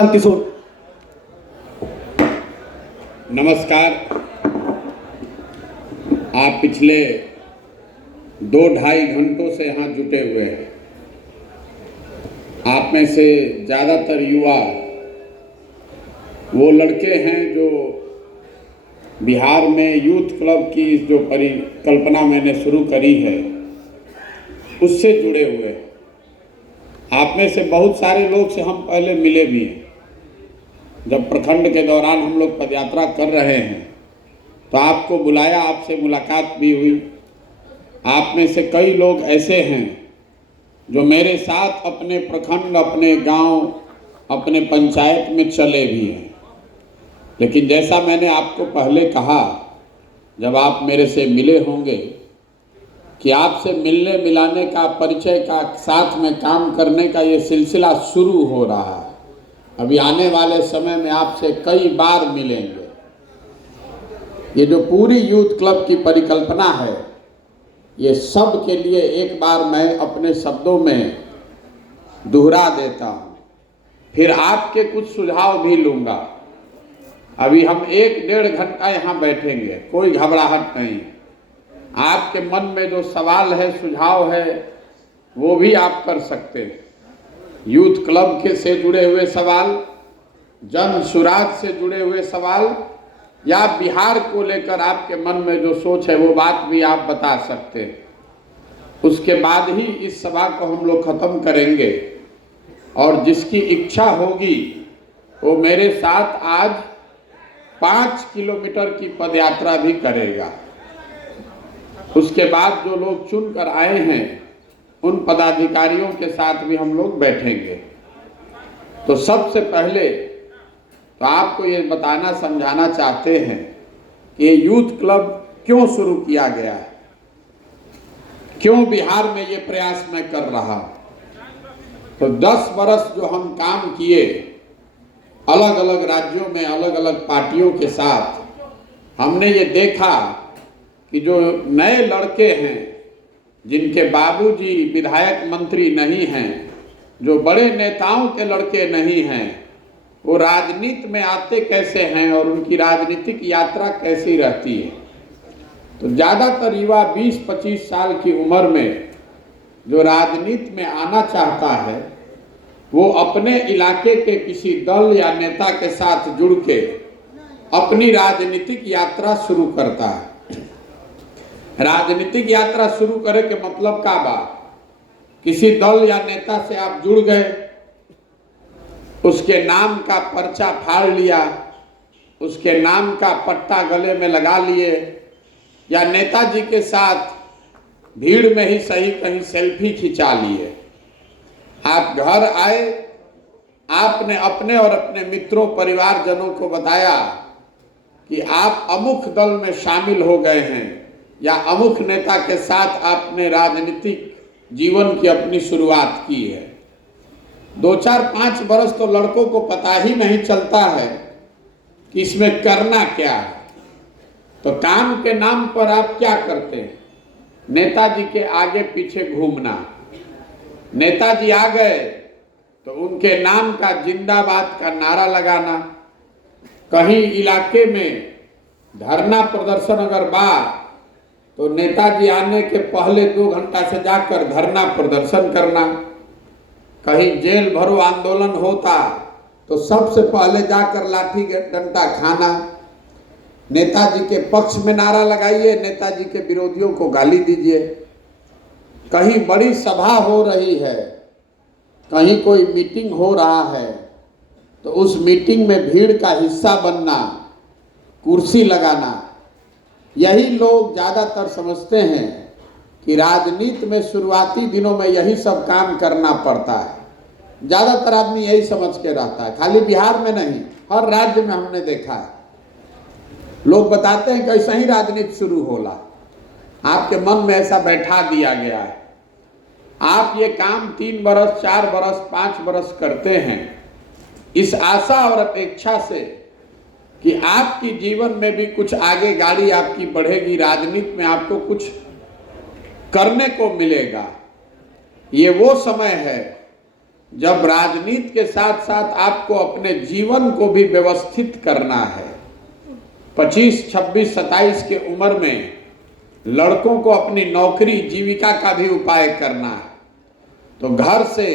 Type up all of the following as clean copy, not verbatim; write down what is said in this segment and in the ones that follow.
किशोर। नमस्कार। आप पिछले 2-2.5 घंटों से यहाँ जुटे हुए हैं। आप में से ज़्यादातर युवा वो लड़के हैं जो बिहार में यूथ क्लब की जो परिकल्पना मैंने शुरू करी है उससे जुड़े हुए हैं। आप में से बहुत सारे लोग से हम पहले मिले भी हैं। जब प्रखंड के दौरान हम लोग पदयात्रा कर रहे हैं तो आपको बुलाया, आपसे मुलाकात भी हुई। आप में से कई लोग ऐसे हैं जो मेरे साथ अपने प्रखंड, अपने गांव, अपने पंचायत में चले भी हैं। लेकिन जैसा मैंने आपको पहले कहा, जब आप मेरे से मिले होंगे, कि आपसे मिलने मिलाने का, परिचय का, साथ में काम करने का ये सिलसिला शुरू हो रहा है। अभी आने वाले समय में आपसे कई बार मिलेंगे। ये जो पूरी यूथ क्लब की परिकल्पना है, ये सब के लिए एक बार मैं अपने शब्दों में दोहरा देता हूँ, फिर आपके कुछ सुझाव भी लूँगा। अभी हम 1-1.5 घंटा यहाँ बैठेंगे, कोई घबराहट नहीं। आपके मन में जो सवाल है, सुझाव है, वो भी आप कर सकते हैं। यूथ क्लब के से जुड़े हुए सवाल, जन सुराज से जुड़े हुए सवाल, या बिहार को लेकर आपके मन में जो सोच है वो बात भी आप बता सकते हैं। उसके बाद ही इस सभा को हम लोग खत्म करेंगे और जिसकी इच्छा होगी वो मेरे साथ आज 5 किलोमीटर की पदयात्रा भी करेगा। उसके बाद जो लोग चुनकर आए हैं उन पदाधिकारियों के साथ भी हम लोग बैठेंगे। तो सबसे पहले तो आपको ये बताना, समझाना चाहते हैं कि ये यूथ क्लब क्यों शुरू किया गया है, क्यों बिहार में ये प्रयास मैं कर रहा हूं। तो 10 वर्ष जो हम काम किए अलग अलग राज्यों में, अलग अलग पार्टियों के साथ, हमने ये देखा कि जो नए लड़के हैं, जिनके बाबूजी विधायक मंत्री नहीं हैं, जो बड़े नेताओं के लड़के नहीं हैं, वो राजनीति में आते कैसे हैं और उनकी राजनीतिक यात्रा कैसी रहती है। तो ज़्यादातर युवा 20-25 साल की उम्र में जो राजनीति में आना चाहता है, वो अपने इलाके के किसी दल या नेता के साथ जुड़ के अपनी राजनीतिक यात्रा शुरू करता है। राजनीतिक यात्रा शुरू करे के मतलब का बा, किसी दल या नेता से आप जुड़ गए, उसके नाम का पर्चा फाड़ लिया, उसके नाम का पट्टा गले में लगा लिए, या नेताजी के साथ भीड़ में ही सही कहीं सेल्फी खिंचा लिए। आप घर आए, आपने अपने और अपने मित्रों, परिवारजनों को बताया कि आप अमुक दल में शामिल हो गए हैं या अमुक नेता के साथ आपने राजनीतिक जीवन की अपनी शुरुआत की है। 2-4-5 बरस तो लड़कों को पता ही नहीं चलता है कि इसमें करना क्या है। तो काम के नाम पर आप क्या करते हैं? नेताजी के आगे पीछे घूमना। नेताजी आ गए तो उनके नाम का जिंदाबाद का नारा लगाना। कहीं इलाके में धरना प्रदर्शन अगर बा तो नेताजी आने के पहले 2 घंटा से जाकर धरना प्रदर्शन करना। कहीं जेल भरो आंदोलन होता तो सबसे पहले जाकर लाठी डंडा खाना। नेताजी के पक्ष में नारा लगाइए, नेताजी के विरोधियों को गाली दीजिए। कहीं बड़ी सभा हो रही है, कहीं कोई मीटिंग हो रहा है, तो उस मीटिंग में भीड़ का हिस्सा बनना, कुर्सी लगाना। यही लोग ज़्यादातर समझते हैं कि राजनीति में शुरुआती दिनों में यही सब काम करना पड़ता है। ज़्यादातर आदमी यही समझ के रहता है, खाली बिहार में नहीं, हर राज्य में हमने देखा है। लोग बताते हैं कि ऐसा ही राजनीति शुरू होला। आपके मन में ऐसा बैठा दिया गया है। आप ये काम 3 बरस, 4 बरस, 5 बरस करते हैं इस आशा और अपेक्षा से कि आपकी जीवन में भी कुछ आगे गाड़ी आपकी बढ़ेगी, राजनीति में आपको कुछ करने को मिलेगा। ये वो समय है जब राजनीति के साथ साथ आपको अपने जीवन को भी व्यवस्थित करना है, 25, 26, 27 के उम्र में लड़कों को अपनी नौकरी जीविका का भी उपाय करना है, तो घर से,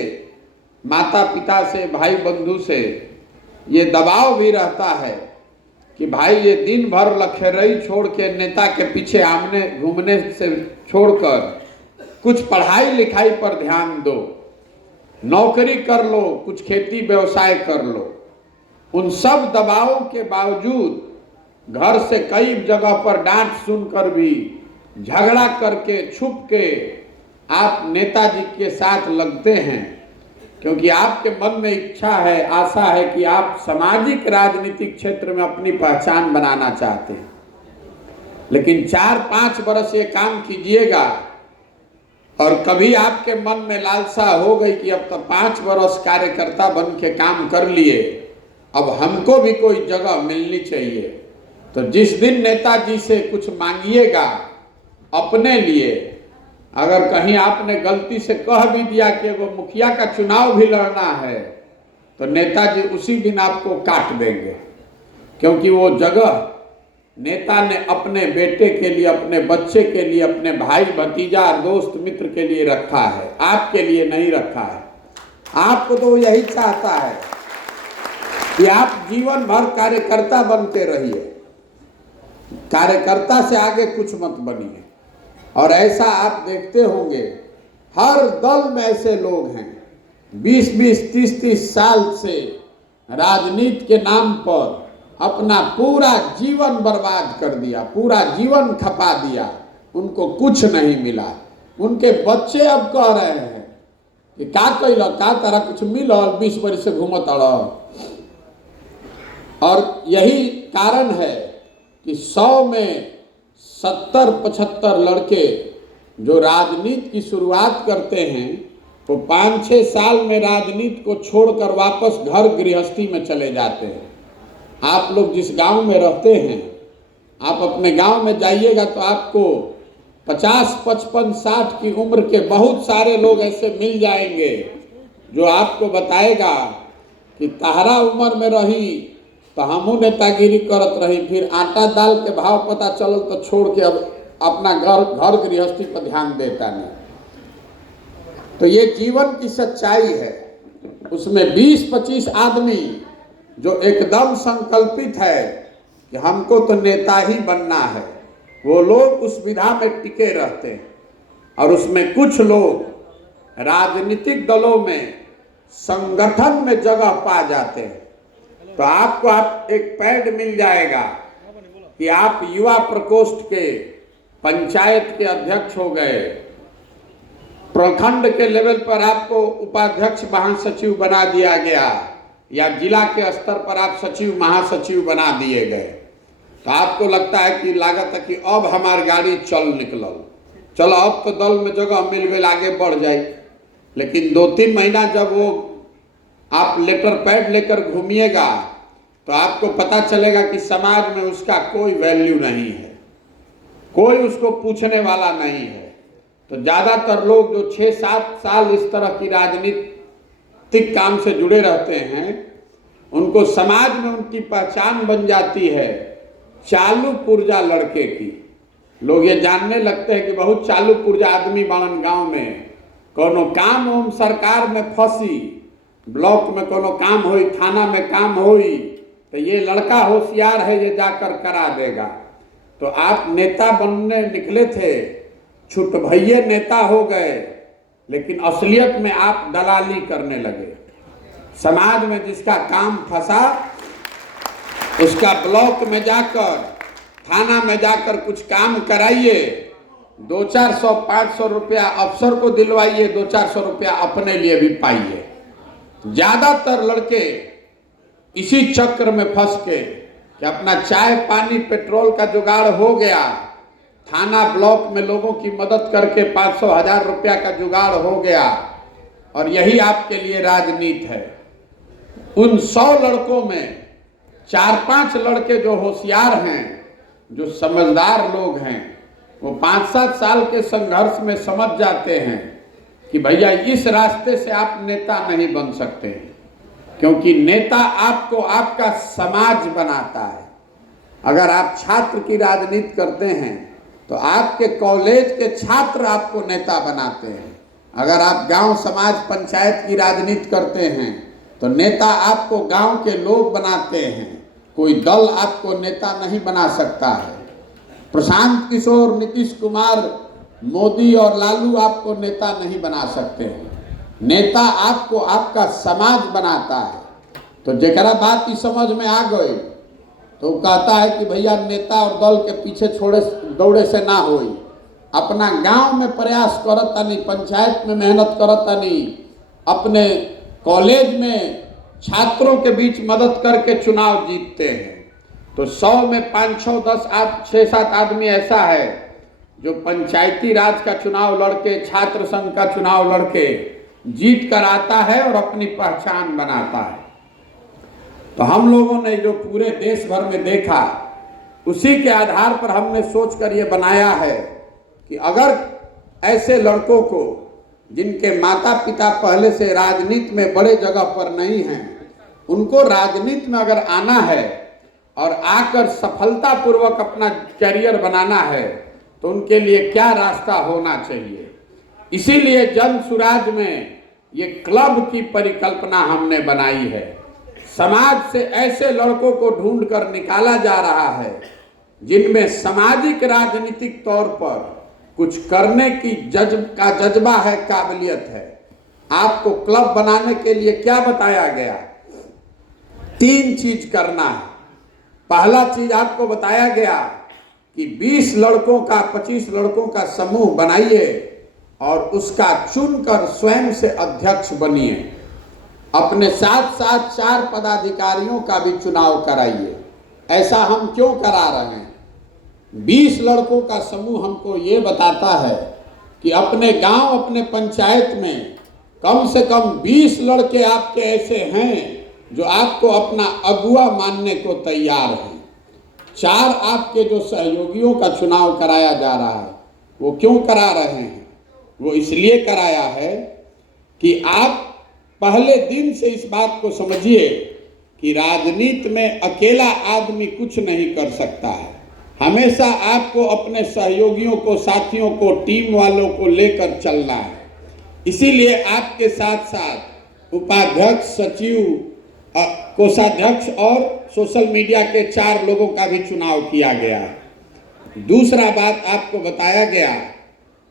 माता पिता से, भाई बंधु से ये दबाव भी रहता है कि भाई ये दिन भर लखेरई छोड़ के नेता के पीछे आमने घूमने से छोड़कर कुछ पढ़ाई लिखाई पर ध्यान दो, नौकरी कर लो, कुछ खेती व्यवसाय कर लो। उन सब दबावों के बावजूद घर से कई जगह पर डांट सुनकर भी झगड़ा करके छुप के आप नेताजी के साथ लगते हैं, क्योंकि आपके मन में इच्छा है, आशा है कि आप सामाजिक राजनीतिक क्षेत्र में अपनी पहचान बनाना चाहते हैं। लेकिन 4-5 वर्ष ये काम कीजिएगा और कभी आपके मन में लालसा हो गई कि अब तो 5 वर्ष कार्यकर्ता बन के काम कर लिए, अब हमको भी कोई जगह मिलनी चाहिए, तो जिस दिन नेताजी से कुछ मांगिएगा अपने लिए, अगर कहीं आपने गलती से कह भी दिया कि वो मुखिया का चुनाव भी लड़ना है, तो नेताजी उसी दिन आपको काट देंगे, क्योंकि वो जगह नेता ने अपने बेटे के लिए, अपने बच्चे के लिए, अपने भाई भतीजा दोस्त मित्र के लिए रखा है, आपके लिए नहीं रखा है। आपको तो यही चाहता है कि आप जीवन भर कार्यकर्ता बनते रहिए, कार्यकर्ता से आगे कुछ मत बनिए। और ऐसा आप देखते होंगे हर दल में ऐसे लोग हैं 20-20, 30-30 साल से राजनीति के नाम पर अपना पूरा जीवन बर्बाद कर दिया, पूरा जीवन खपा दिया, उनको कुछ नहीं मिला। उनके बच्चे अब कह रहे हैं कि का कैल, का तरह कुछ मिल, 20 वर्ष से घूमत रह। और यही कारण है कि 100 में 70-75 लड़के जो राजनीति की शुरुआत करते हैं वो 5-6 साल में राजनीति को छोड़कर वापस घर गृहस्थी में चले जाते हैं। आप लोग जिस गांव में रहते हैं, आप अपने गांव में जाइएगा तो आपको 50, 55, 60 की उम्र के बहुत सारे लोग ऐसे मिल जाएंगे जो आपको बताएगा कि तहरा उम्र में रही तो हमू नेतागिरी करत रही, फिर आटा दाल के भाव पता चलल तो छोड़ के अब अपना घर गृहस्थी पर ध्यान देता नहीं। तो ये जीवन की सच्चाई है। उसमें 20-25 आदमी जो एकदम संकल्पित है कि हमको तो नेता ही बनना है, वो लोग उस विधा में टिके रहते हैं। और उसमें कुछ लोग राजनीतिक दलों में, संगठन में जगह पा जाते हैं। तो आपको एक पैड मिल जाएगा कि आप युवा प्रकोष्ठ के पंचायत के अध्यक्ष हो गए, प्रखंड के लेवल पर आपको उपाध्यक्ष महासचिव बना दिया गया, या जिला के स्तर पर आप सचिव महासचिव बना दिए गए। तो आपको लगता है कि लागत है कि अब हमारी गाड़ी चल निकलल, चलो अब तो दल में जगह मिल गई, आगे बढ़ जाए। लेकिन 2-3 महीना जब वो आप लेटर पैड लेकर घूमिएगा तो आपको पता चलेगा कि समाज में उसका कोई वैल्यू नहीं है, कोई उसको पूछने वाला नहीं है। तो ज़्यादातर लोग जो 6-7 साल इस तरह की राजनीतिक काम से जुड़े रहते हैं, उनको समाज में उनकी पहचान बन जाती है चालू पुर्जा लड़के की। लोग ये जानने लगते हैं कि बहुत चालू पुर्जा आदमी बावन गांव में, कोनो काम होम सरकार में फंसी, ब्लॉक में कोनो काम होई, थाना में काम होई, तो ये लड़का होशियार है, ये जाकर करा देगा। तो आप नेता बनने निकले थे, छुट भैये नेता हो गए, लेकिन असलियत में आप दलाली करने लगे। समाज में जिसका काम फंसा उसका ब्लॉक में जाकर, थाना में जाकर कुछ काम कराइए, 200-400-500 रुपया अफसर को दिलवाइए, 200-400 रुपया अपने लिए भी पाइए। ज्यादातर लड़के इसी चक्र में फंस के कि अपना चाय पानी पेट्रोल का जुगाड़ हो गया, थाना ब्लॉक में लोगों की मदद करके 500-1000 रुपया का जुगाड़ हो गया, और यही आपके लिए राजनीति है। उन 100 लड़कों में 4-5 लड़के जो होशियार हैं, जो समझदार लोग हैं, वो 5-7 साल के संघर्ष में समझ जाते हैं कि भैया इस रास्ते से आप नेता नहीं बन सकते हैं, क्योंकि नेता आपको आपका समाज बनाता है। अगर आप छात्र की राजनीति करते हैं तो आपके कॉलेज के छात्र आपको नेता बनाते हैं। अगर आप गांव समाज पंचायत की राजनीति करते हैं तो नेता आपको गांव के लोग बनाते हैं, कोई दल आपको नेता नहीं बना सकता है। प्रशांत किशोर, नीतीश कुमार, मोदी और लालू आपको नेता नहीं बना सकते हैं। नेता आपको आपका समाज बनाता है। तो जरा बात की समझ में आ गई तो कहता है कि भैया नेता और दल के पीछे छोड़े दौड़े से ना होई, अपना गांव में प्रयास करतानी, पंचायत में मेहनत करतानी, अपने कॉलेज में छात्रों के बीच मदद करके चुनाव जीतते हैं। तो 100 में 5, 6, 10, 6, 7 आदमी ऐसा है जो पंचायती राज का चुनाव लड़के, छात्र संघ का चुनाव लड़के जीत कर आता है और अपनी पहचान बनाता है। तो हम लोगों ने जो पूरे देश भर में देखा, उसी के आधार पर हमने सोचकर ये बनाया है कि अगर ऐसे लड़कों को, जिनके माता पिता पहले से राजनीति में बड़े जगह पर नहीं हैं, उनको राजनीति में अगर आना है और आकर सफलतापूर्वक अपना करियर बनाना है तो उनके लिए क्या रास्ता होना चाहिए। इसीलिए जन सुराज में ये क्लब की परिकल्पना हमने बनाई है। समाज से ऐसे लड़कों को ढूंढकर निकाला जा रहा है जिनमें सामाजिक राजनीतिक तौर पर कुछ करने की जज्बा है, काबिलियत है। आपको क्लब बनाने के लिए क्या बताया गया? 3 चीज करना है। पहला चीज आपको बताया गया कि 20 लड़कों का, 25 लड़कों का समूह बनाइए और उसका चुनकर स्वयं से अध्यक्ष बनिए। अपने साथ साथ 4 पदाधिकारियों का भी चुनाव कराइए। ऐसा हम क्यों करा रहे हैं? 20 लड़कों का समूह हमको ये बताता है कि अपने गांव, अपने पंचायत में कम से कम 20 लड़के आपके ऐसे हैं जो आपको अपना अगुआ मानने को तैयार हैं। 4 आपके जो सहयोगियों का चुनाव कराया जा रहा है, वो क्यों करा रहे हैं? वो इसलिए कराया है कि आप पहले दिन से इस बात को समझिए कि राजनीति में अकेला आदमी कुछ नहीं कर सकता है। हमेशा आपको अपने सहयोगियों को, साथियों को, टीम वालों को लेकर चलना है। इसीलिए आपके साथ साथ उपाध्यक्ष, सचिव, कोषाध्यक्ष और सोशल मीडिया के 4 लोगों का भी चुनाव किया गया। दूसरा बात आपको बताया गया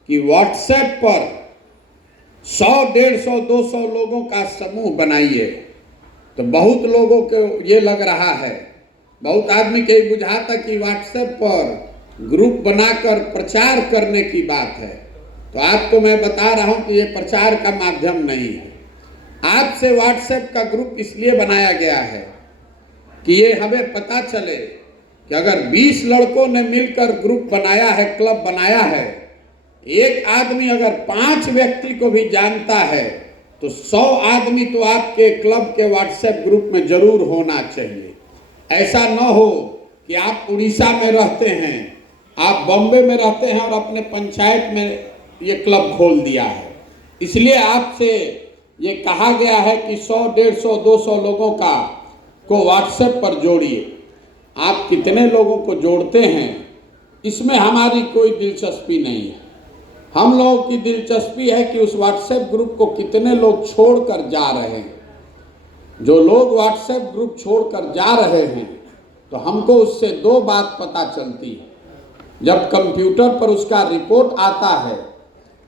कि व्हाट्सएप पर 100, 150, 200 लोगों का समूह बनाइए। तो बहुत लोगों को ये लग रहा है, बहुत आदमी के बुझाता कि व्हाट्सएप पर ग्रुप बनाकर प्रचार करने की बात है। तो आपको मैं बता रहा हूं कि ये प्रचार का माध्यम नहीं है। आज से व्हाट्सएप का ग्रुप इसलिए बनाया गया है कि ये हमें पता चले कि अगर 20 लड़कों ने मिलकर ग्रुप बनाया है, क्लब बनाया है, एक आदमी अगर 5 व्यक्ति को भी जानता है तो 100 आदमी तो आपके क्लब के व्हाट्सएप ग्रुप में जरूर होना चाहिए। ऐसा न हो कि आप उड़ीसा में रहते हैं, आप बॉम्बे में रहते हैं और अपने पंचायत में ये क्लब खोल दिया है। इसलिए आपसे ये कहा गया है कि 100, 150, 200 लोगों को व्हाट्सएप पर जोड़िए। आप कितने लोगों को जोड़ते हैं इसमें हमारी कोई दिलचस्पी नहीं है। हम लोगों की दिलचस्पी है कि उस व्हाट्सएप ग्रुप को कितने लोग छोड़कर जा रहे हैं। जो लोग व्हाट्सएप ग्रुप छोड़कर जा रहे हैं तो हमको उससे 2 बात पता चलती है। जब कंप्यूटर पर उसका रिपोर्ट आता है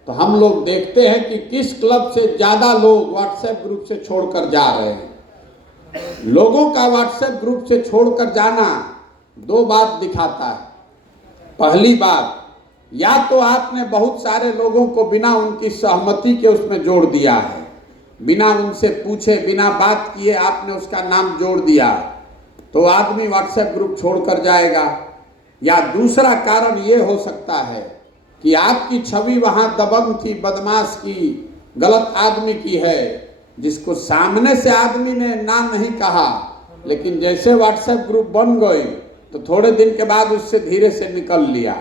तो हम लोग देखते हैं कि किस क्लब से ज़्यादा लोग व्हाट्सएप ग्रुप से छोड़कर जा रहे हैं। लोगों का व्हाट्सएप ग्रुप से छोड़कर जाना 2 बात दिखाता है। पहली बात, या तो आपने बहुत सारे लोगों को बिना उनकी सहमति के उसमें जोड़ दिया है, बिना उनसे पूछे, बिना बात किए आपने उसका नाम जोड़ दिया, तो आदमी व्हाट्सएप ग्रुप छोड़कर जाएगा। या दूसरा कारण ये हो सकता है कि आपकी छवि वहाँ दबंग की, बदमाश की, गलत आदमी की है, जिसको सामने से आदमी ने ना नहीं कहा, लेकिन जैसे व्हाट्सएप ग्रुप बन गए तो थोड़े दिन के बाद उससे धीरे से निकल लिया।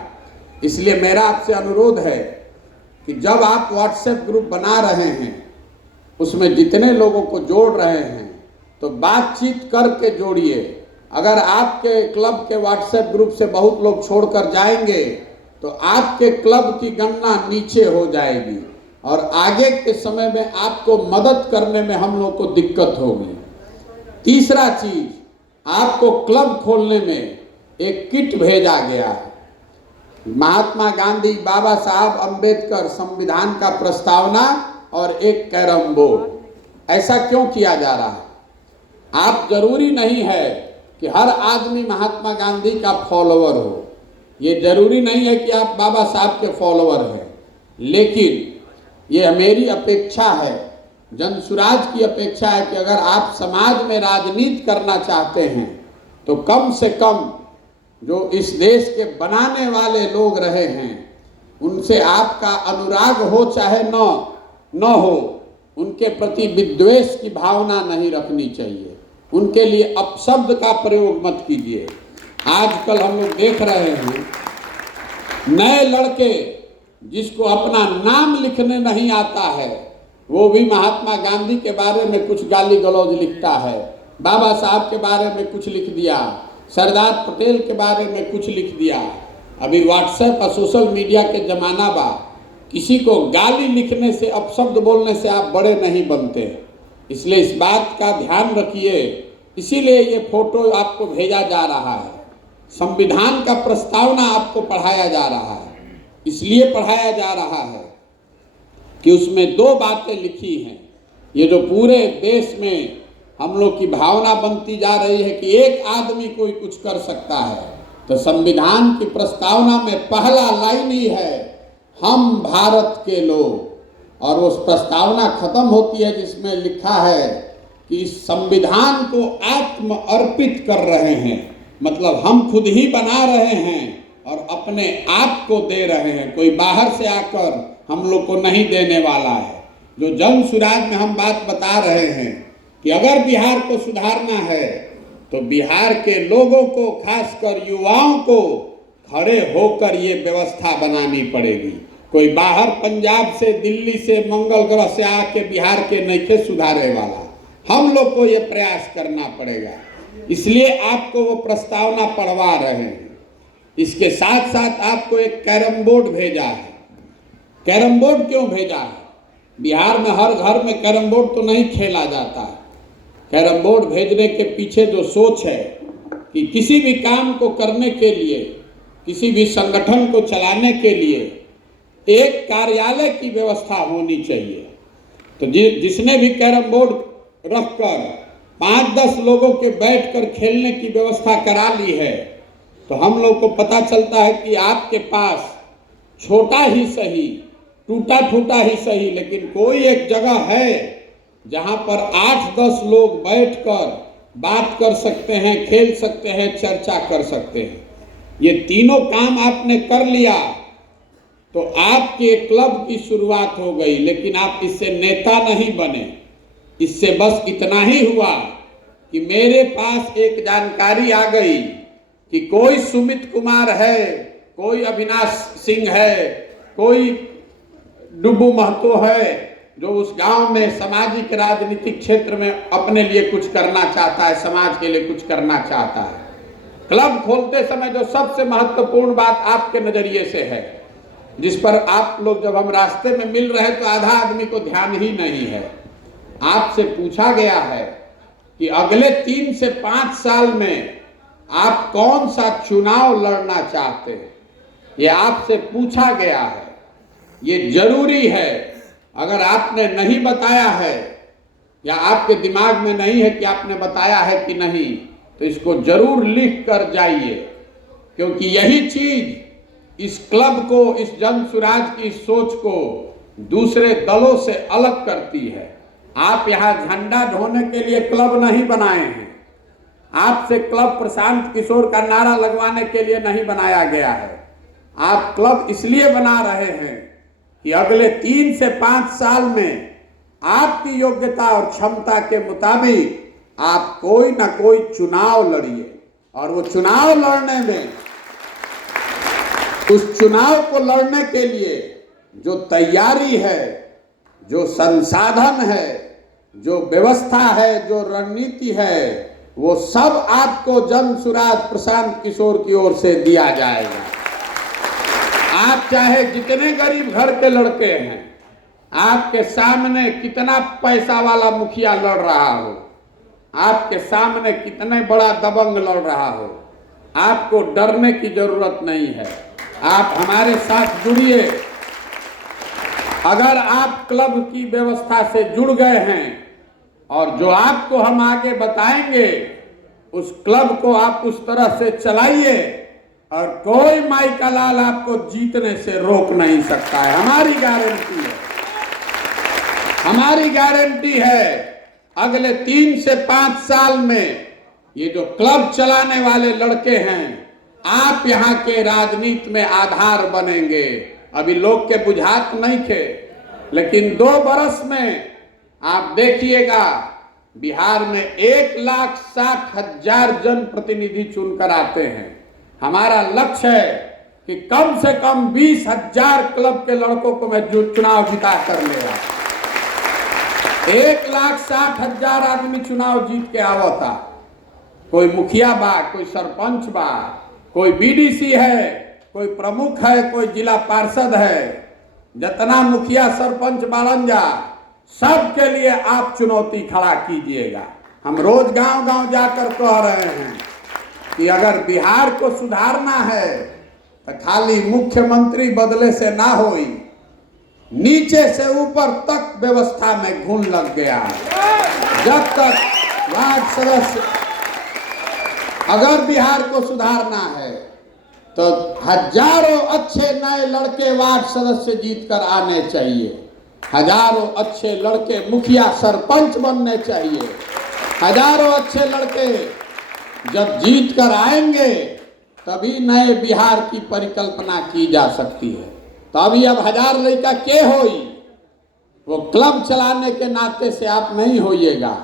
इसलिए मेरा आपसे अनुरोध है कि जब आप व्हाट्सएप ग्रुप बना रहे हैं, उसमें जितने लोगों को जोड़ रहे हैं तो बातचीत करके जोड़िए। अगर आपके क्लब के व्हाट्सएप ग्रुप से बहुत लोग छोड़कर जाएंगे तो आपके क्लब की गणना नीचे हो जाएगी और आगे के समय में आपको मदद करने में हम लोग को दिक्कत होगी। तीसरा चीज, आपको क्लब खोलने में एक किट भेजा गया है। महात्मा गांधी, बाबा साहब अंबेडकर संविधान का प्रस्तावना और एक कैरम बोर्ड। ऐसा क्यों किया जा रहा है? आप जरूरी नहीं है कि हर आदमी महात्मा गांधी का फॉलोअर हो, ये जरूरी नहीं है कि आप बाबा साहब के फॉलोअर हैं, लेकिन ये मेरी अपेक्षा है, जनसुराज की अपेक्षा है कि अगर आप समाज में राजनीति करना चाहते हैं तो कम से कम जो इस देश के बनाने वाले लोग रहे हैं उनसे आपका अनुराग हो चाहे न हो, उनके प्रति विद्वेष की भावना नहीं रखनी चाहिए। उनके लिए अपशब्द का प्रयोग मत कीजिए। आजकल हम लोग देख रहे हैं नए लड़के जिसको अपना नाम लिखने नहीं आता है वो भी महात्मा गांधी के बारे में कुछ गाली गलौज लिखता है, बाबा साहब के बारे में कुछ लिख दिया, सरदार पटेल के बारे में कुछ लिख दिया। अभी व्हाट्सएप और सोशल मीडिया के जमाना बा, किसी को गाली लिखने से, अपशब्द बोलने से आप बड़े नहीं बनते। इसलिए इस बात का ध्यान रखिए। इसीलिए ये फोटो आपको भेजा जा रहा है। संविधान का प्रस्तावना आपको पढ़ाया जा रहा है। इसलिए पढ़ाया जा रहा है कि उसमें दो बातें लिखी हैं। ये जो पूरे देश में हम लोग की भावना बनती जा रही है कि एक आदमी कोई कुछ कर सकता है, तो संविधान की प्रस्तावना में पहला लाइन ही है, हम भारत के लोग। और उस प्रस्तावना खत्म होती है जिसमें लिखा है कि इस संविधान को आत्म अर्पित कर रहे हैं, मतलब हम खुद ही बना रहे हैं और अपने आप को दे रहे हैं, कोई बाहर से आकर हम लोग को नहीं देने वाला है। जो जन सुराज में हम बात बता रहे हैं कि अगर बिहार को सुधारना है तो बिहार के लोगों को, खासकर युवाओं को खड़े होकर ये व्यवस्था बनानी पड़ेगी। कोई बाहर पंजाब से, दिल्ली से, मंगल ग्रह से आके बिहार के नइखे सुधारे वाला। हम लोग को ये प्रयास करना पड़ेगा। इसलिए आपको वो प्रस्तावना पढ़वा रहे हैं। इसके साथ साथ आपको एक कैरम बोर्ड भेजा है। कैरम बोर्ड क्यों भेजा है? बिहार में हर घर में कैरम बोर्ड तो नहीं खेला जाता है। कैरम बोर्ड भेजने के पीछे जो सोच है कि किसी भी काम को करने के लिए, किसी भी संगठन को चलाने के लिए एक कार्यालय की व्यवस्था होनी चाहिए। तो जिसने भी कैरम बोर्ड रखकर 5-10 लोगों के बैठकर खेलने की व्यवस्था करा ली है, तो हम लोग को पता चलता है कि आपके पास छोटा ही सही, टूटा फूटा ही सही, लेकिन कोई एक जगह है जहां पर 8-10 लोग बैठकर बात कर सकते हैं, खेल सकते हैं, चर्चा कर सकते हैं। ये तीनों काम आपने कर लिया तो आपके क्लब की शुरुआत हो गई। लेकिन आप इससे नेता नहीं बने। इससे बस इतना ही हुआ कि मेरे पास एक जानकारी आ गई कि कोई सुमित कुमार है, कोई अविनाश सिंह है, कोई डुब्बू महतो है, जो उस गांव में सामाजिक राजनीतिक क्षेत्र में अपने लिए कुछ करना चाहता है, समाज के लिए कुछ करना चाहता है। क्लब खोलते समय जो सबसे महत्वपूर्ण बात आपके नजरिए से है, जिस पर आप लोग, जब हम रास्ते में मिल रहे तो आधा आदमी को ध्यान ही नहीं है, आपसे पूछा गया है कि अगले 3 से 5 साल में आप कौन सा चुनाव लड़ना चाहते हैं। ये आपसे पूछा गया है। ये जरूरी है। अगर आपने नहीं बताया है या आपके दिमाग में नहीं है कि आपने बताया है कि नहीं, तो इसको जरूर लिख कर जाइए, क्योंकि यही चीज इस क्लब को, इस जन सुराज की सोच को दूसरे दलों से अलग करती है। आप यहाँ झंडा ढोने के लिए क्लब नहीं बनाए हैं। आपसे क्लब प्रशांत किशोर का नारा लगवाने के लिए नहीं बनाया गया है। आप क्लब इसलिए बना रहे हैं कि अगले 3 से 5 साल में आपकी योग्यता और क्षमता के मुताबिक आप कोई ना कोई चुनाव लड़िए, और वो चुनाव लड़ने में, उस चुनाव को लड़ने के लिए जो तैयारी है, जो संसाधन है, जो व्यवस्था है, जो रणनीति है, वो सब आपको जन सुराज प्रशांत किशोर की ओर से दिया जाएगा। आप चाहे जितने गरीब घर के लड़के हैं, आपके सामने कितना पैसा वाला मुखिया लड़ रहा हो, आपके सामने कितने बड़ा दबंग लड़ रहा हो, आपको डरने की जरूरत नहीं है। आप हमारे साथ जुड़िए। अगर आप क्लब की व्यवस्था से जुड़ गए हैं और जो आपको हम आगे बताएंगे उस क्लब को आप उस तरह से चलाइए और कोई माई का लाल आपको जीतने से रोक नहीं सकता है। हमारी गारंटी है, हमारी गारंटी है। अगले 3 से 5 साल में ये जो क्लब चलाने वाले लड़के हैं, आप यहाँ के राजनीति में आधार बनेंगे। अभी लोग के बुझात नहीं थे, लेकिन 2 बरस में आप देखिएगा बिहार में 1,60,000 जनप्रतिनिधि चुनकर आते हैं। हमारा लक्ष्य है कि कम से कम 20,000 क्लब के लड़कों को मैं चुनाव जिता कर ले रहा। 1,60,000 आदमी चुनाव जीत के आवता। कोई मुखिया बा, कोई सरपंच बा, कोई बीडीसी है, कोई प्रमुख है, कोई जिला पार्षद है। जितना मुखिया सरपंच बाड़न जा, सबके लिए आप चुनौती खड़ा कीजिएगा। हम रोज गांव गांव जाकर कह रहे हैं कि अगर बिहार को सुधारना है तो खाली मुख्यमंत्री बदले से ना होई, नीचे से ऊपर तक व्यवस्था में घुन लग गया। जब तक वार्ड सदस्य, अगर बिहार को सुधारना है तो हजारों अच्छे नए लड़के वार्ड सदस्य जीतकर आने चाहिए। हजारों अच्छे लड़के मुखिया सरपंच बनने चाहिए। हजारों अच्छे लड़के जब जीत कर आएंगे तभी नए बिहार की परिकल्पना की जा सकती है। तो अभी अब 1000 लड़का के होई, वो क्लब चलाने के नाते से आप नहीं होइएगा।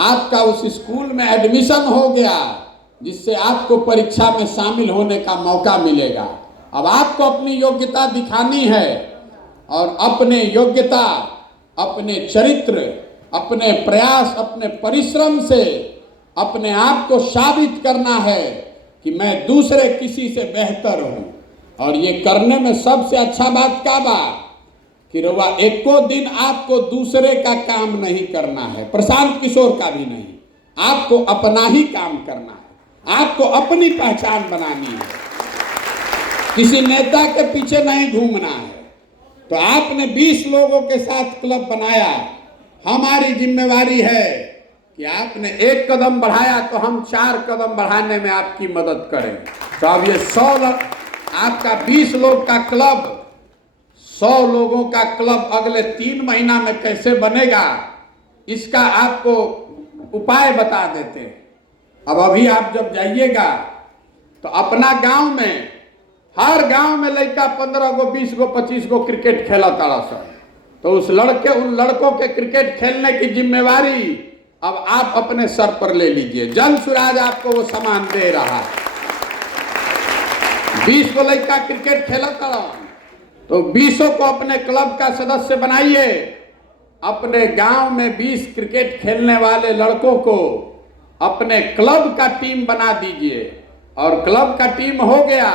आपका उस स्कूल में एडमिशन हो गया जिससे आपको परीक्षा में शामिल होने का मौका मिलेगा। अब आपको अपनी योग्यता दिखानी है और अपने योग्यता, अपने चरित्र, अपने प्रयास, अपने परिश्रम से अपने आप को साबित करना है कि मैं दूसरे किसी से बेहतर हूं। और ये करने में सबसे अच्छा बात क्या बा कि रवा एको दिन आपको दूसरे का काम नहीं करना है, प्रशांत किशोर का भी नहीं। आपको अपना ही काम करना है, आपको अपनी पहचान बनानी है, किसी नेता के पीछे नहीं घूमना है। तो आपने 20 लोगों के साथ क्लब बनाया, हमारी जिम्मेवारी है कि आपने 1 कदम बढ़ाया तो हम 4 कदम बढ़ाने में आपकी मदद करें। तो अब ये 100 आपका 20 लोग का क्लब, 100 लोगों का क्लब अगले 3 महीना में कैसे बनेगा, इसका आपको उपाय बता देते हैं। अब अभी आप जब जाइएगा तो अपना गांव में, हर गांव में लड़का 15 गो, 20 गो, 25 गो क्रिकेट खेला तारा सर। तो उन लड़कों के क्रिकेट खेलने की जिम्मेवारी अब आप अपने सर पर ले लीजिए। जन सुराज आपको वो सामान दे रहा है। 20 गो लड़का क्रिकेट खेला तारा, तो 20 को अपने क्लब का सदस्य बनाइए। अपने गांव में 20 क्रिकेट खेलने वाले लड़कों को अपने क्लब का टीम बना दीजिए। और क्लब का टीम हो गया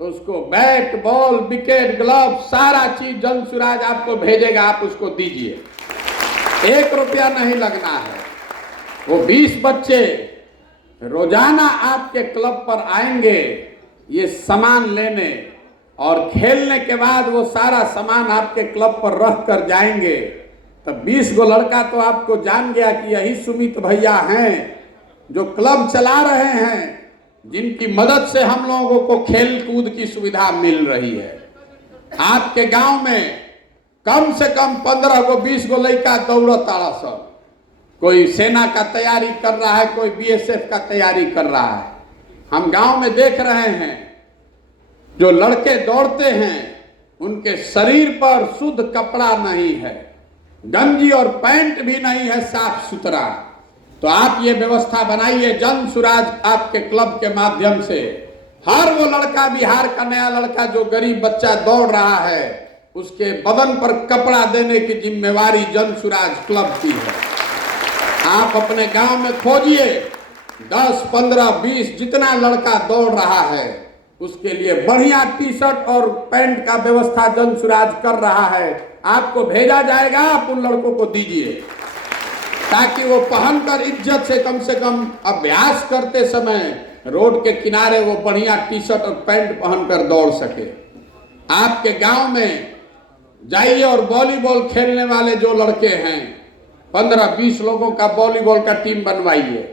तो उसको बैट, बॉल, विकेट, ग्लव, सारा चीज जन सुराज आपको भेजेगा, आप उसको दीजिए। 1 रुपया नहीं लगना है। वो 20 बच्चे रोजाना आपके क्लब पर आएंगे ये सामान लेने, और खेलने के बाद वो सारा सामान आपके क्लब पर रख कर जाएंगे। तब 20 गो लड़का तो आपको जान गया कि यही सुमित भैया हैं जो क्लब चला रहे हैं, जिनकी मदद से हम लोगों को खेल कूद की सुविधा मिल रही है। आपके गांव में कम से कम 15 गो 20 गो लड़का दौड़त तारा सब। कोई सेना का तैयारी कर रहा है, कोई बीएसएफ का तैयारी कर रहा है। हम गांव में देख रहे हैं जो लड़के दौड़ते हैं उनके शरीर पर शुद्ध कपड़ा नहीं है, गंजी और पैंट भी नहीं है साफ सुथरा। तो आप ये व्यवस्था बनाइए जन सुराज आपके क्लब के माध्यम से। हर वो लड़का, बिहार का नया लड़का जो गरीब बच्चा दौड़ रहा है, उसके बदन पर कपड़ा देने की जिम्मेवारी जन सुराज क्लब की है। आप अपने गांव में खोजिए, 10, 15, 20 जितना लड़का दौड़ रहा है उसके लिए बढ़िया टी शर्ट और पैंट का व्यवस्था जन सुराज कर रहा है। आपको भेजा जाएगा, आप उन लड़कों को दीजिए ताकि वो पहनकर इज्जत से कम अभ्यास करते समय रोड के किनारे वो बढ़िया टी शर्ट और पैंट पहनकर दौड़ सके। आपके गांव में जाइए और वॉलीबॉल खेलने वाले जो लड़के हैं 15-20 लोगों का वॉलीबॉल का टीम बनवाइए।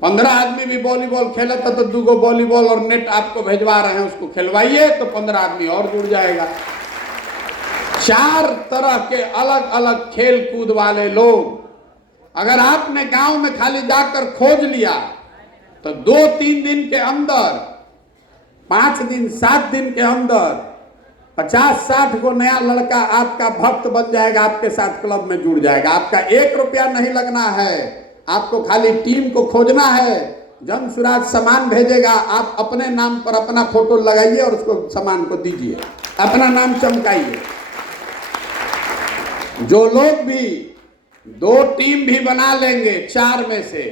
15 आदमी भी वॉलीबॉल खेले तो 2 वॉलीबॉल और नेट आपको भेजवा रहे हैं, उसको खिलवाइए तो 15 आदमी और जुड़ जाएगा। 4 तरह के अलग अलग खेल कूद वाले लोग अगर आपने गांव में खाली जाकर खोज लिया तो 2-3 दिन के अंदर, 5 दिन 7 दिन के अंदर 50-60 को नया लड़का आपका भक्त बन जाएगा, आपके साथ क्लब में जुड़ जाएगा। आपका 1 रुपया नहीं लगना है, आपको खाली टीम को खोजना है। जन सुराज सामान भेजेगा, आप अपने नाम पर अपना फोटो लगाइए और उसको सामान को दीजिए, अपना नाम चमकाइए। जो लोग भी 2 टीम भी बना लेंगे 4 में से,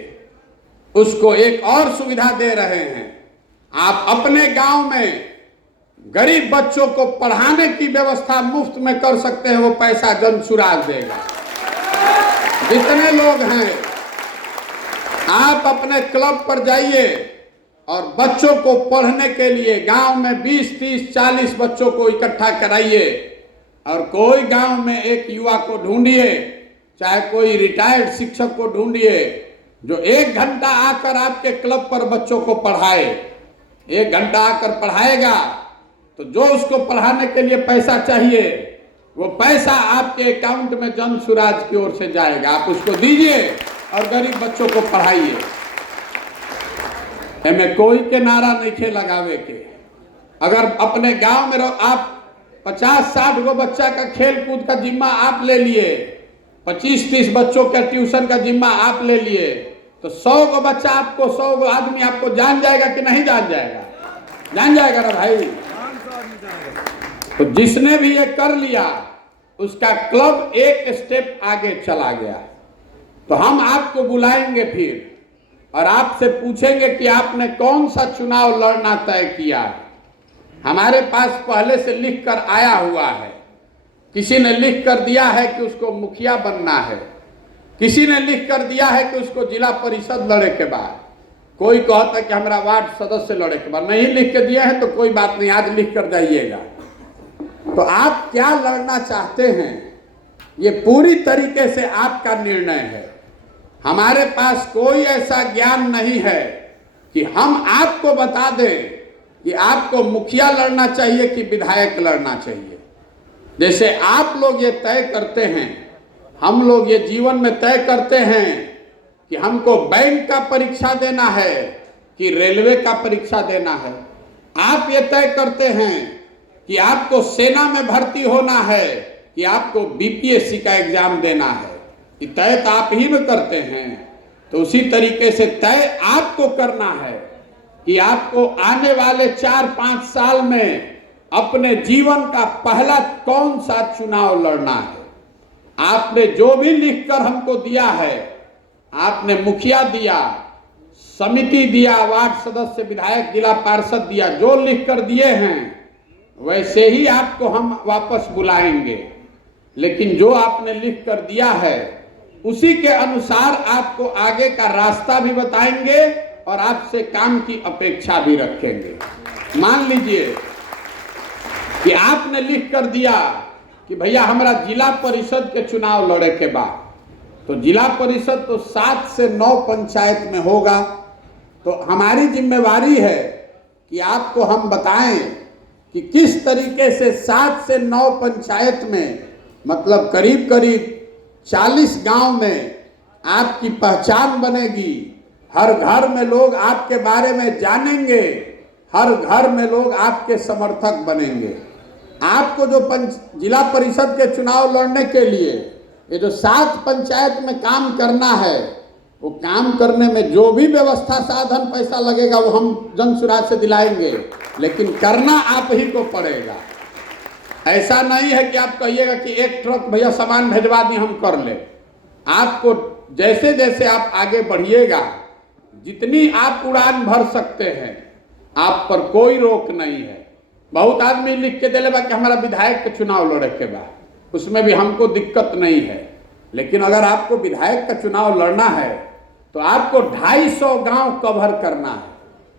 उसको एक और सुविधा दे रहे हैं। आप अपने गांव में गरीब बच्चों को पढ़ाने की व्यवस्था मुफ्त में कर सकते हैं, वो पैसा जन सुराज देगा। जितने लोग हैं आप अपने क्लब पर जाइए और बच्चों को पढ़ने के लिए गांव में 20, 30, 40 बच्चों को इकट्ठा कराइए और कोई गांव में एक युवा को ढूंढिए, चाहे कोई रिटायर्ड शिक्षक को ढूंढिए जो 1 घंटा आकर आपके क्लब पर बच्चों को पढ़ाए। 1 घंटा आकर पढ़ाएगा तो जो उसको पढ़ाने के लिए पैसा चाहिए वो पैसा आपके अकाउंट में जन सुराज की ओर से जाएगा। आप उसको दीजिए और गरीब बच्चों को पढ़ाइए। हमें कोई के नारा नहीं खे लगावे के। अगर अपने गांव में आप 50-60 गो बच्चा का खेल कूद का जिम्मा आप ले लिए, 25-30 बच्चों का ट्यूशन का जिम्मा आप ले लिए, तो 100 गो बच्चा आपको, 100 गो आदमी आपको जान जाएगा कि नहीं जान जाएगा? जान जाएगा ना भाई। तो जिसने भी ये कर लिया उसका क्लब एक स्टेप आगे चला गया। तो हम आपको बुलाएंगे फिर और आपसे पूछेंगे कि आपने कौन सा चुनाव लड़ना तय किया है। हमारे पास पहले से लिख कर आया हुआ है। किसी ने लिख कर दिया है कि उसको मुखिया बनना है, किसी ने लिख कर दिया है कि उसको जिला परिषद लड़े के बाद, कोई कहता है कि हमारा वार्ड सदस्य लड़े के बाद। नहीं लिख के दिया है तो कोई बात नहीं, आज लिख कर जाइएगा। तो आप क्या लड़ना चाहते हैं ये पूरी तरीके से आपका निर्णय है। हमारे पास कोई ऐसा ज्ञान नहीं है कि हम आपको बता दें कि आपको मुखिया लड़ना चाहिए कि विधायक लड़ना चाहिए। जैसे आप लोग ये तय करते हैं, हम लोग ये जीवन में तय करते हैं कि हमको बैंक का परीक्षा देना है कि रेलवे का परीक्षा देना है। आप ये तय करते हैं कि आपको सेना में भर्ती होना है कि आपको बीपीएससी का एग्जाम देना है। ये तय तो आप ही में करते हैं। तो उसी तरीके से तय आपको करना है कि आपको आने वाले 4-5 साल में अपने जीवन का पहला कौन सा चुनाव लड़ना है। आपने जो भी लिखकर हमको दिया है, आपने मुखिया दिया, समिति दिया, वार्ड सदस्य, विधायक, जिला पार्षद दिया, जो लिखकर दिए हैं वैसे ही आपको हम वापस बुलाएंगे। लेकिन जो आपने लिख कर दिया है उसी के अनुसार आपको आगे का रास्ता भी बताएंगे और आपसे काम की अपेक्षा भी रखेंगे। मान लीजिए कि आपने लिख कर दिया कि भैया हमारा जिला परिषद के चुनाव लड़े के बाद, तो जिला परिषद तो 7 से 9 पंचायत में होगा। तो हमारी जिम्मेवारी है कि आपको हम बताएं कि किस तरीके से 7 से 9 पंचायत में, मतलब करीब करीब 40 गांव में आपकी पहचान बनेगी। हर घर में लोग आपके बारे में जानेंगे, हर घर में लोग आपके समर्थक बनेंगे। आपको जो जिला परिषद के चुनाव लड़ने के लिए ये जो 7 पंचायत में काम करना है, वो काम करने में जो भी व्यवस्था, साधन, पैसा लगेगा वो हम जन सुराज से दिलाएंगे, लेकिन करना आप ही को पड़ेगा। ऐसा नहीं है कि आप कहिएगा कि एक ट्रक भैया सामान भेजवा दी हम कर ले। आपको जैसे जैसे आप आगे बढ़िएगा, जितनी आप उड़ान भर सकते हैं, आप पर कोई रोक नहीं है। बहुत आदमी लिख के दिले बा कि हमारा विधायक के चुनाव लड़े के बाद, उसमें भी हमको दिक्कत नहीं है। लेकिन अगर आपको विधायक का चुनाव लड़ना है तो आपको 250 गांव कवर करना है।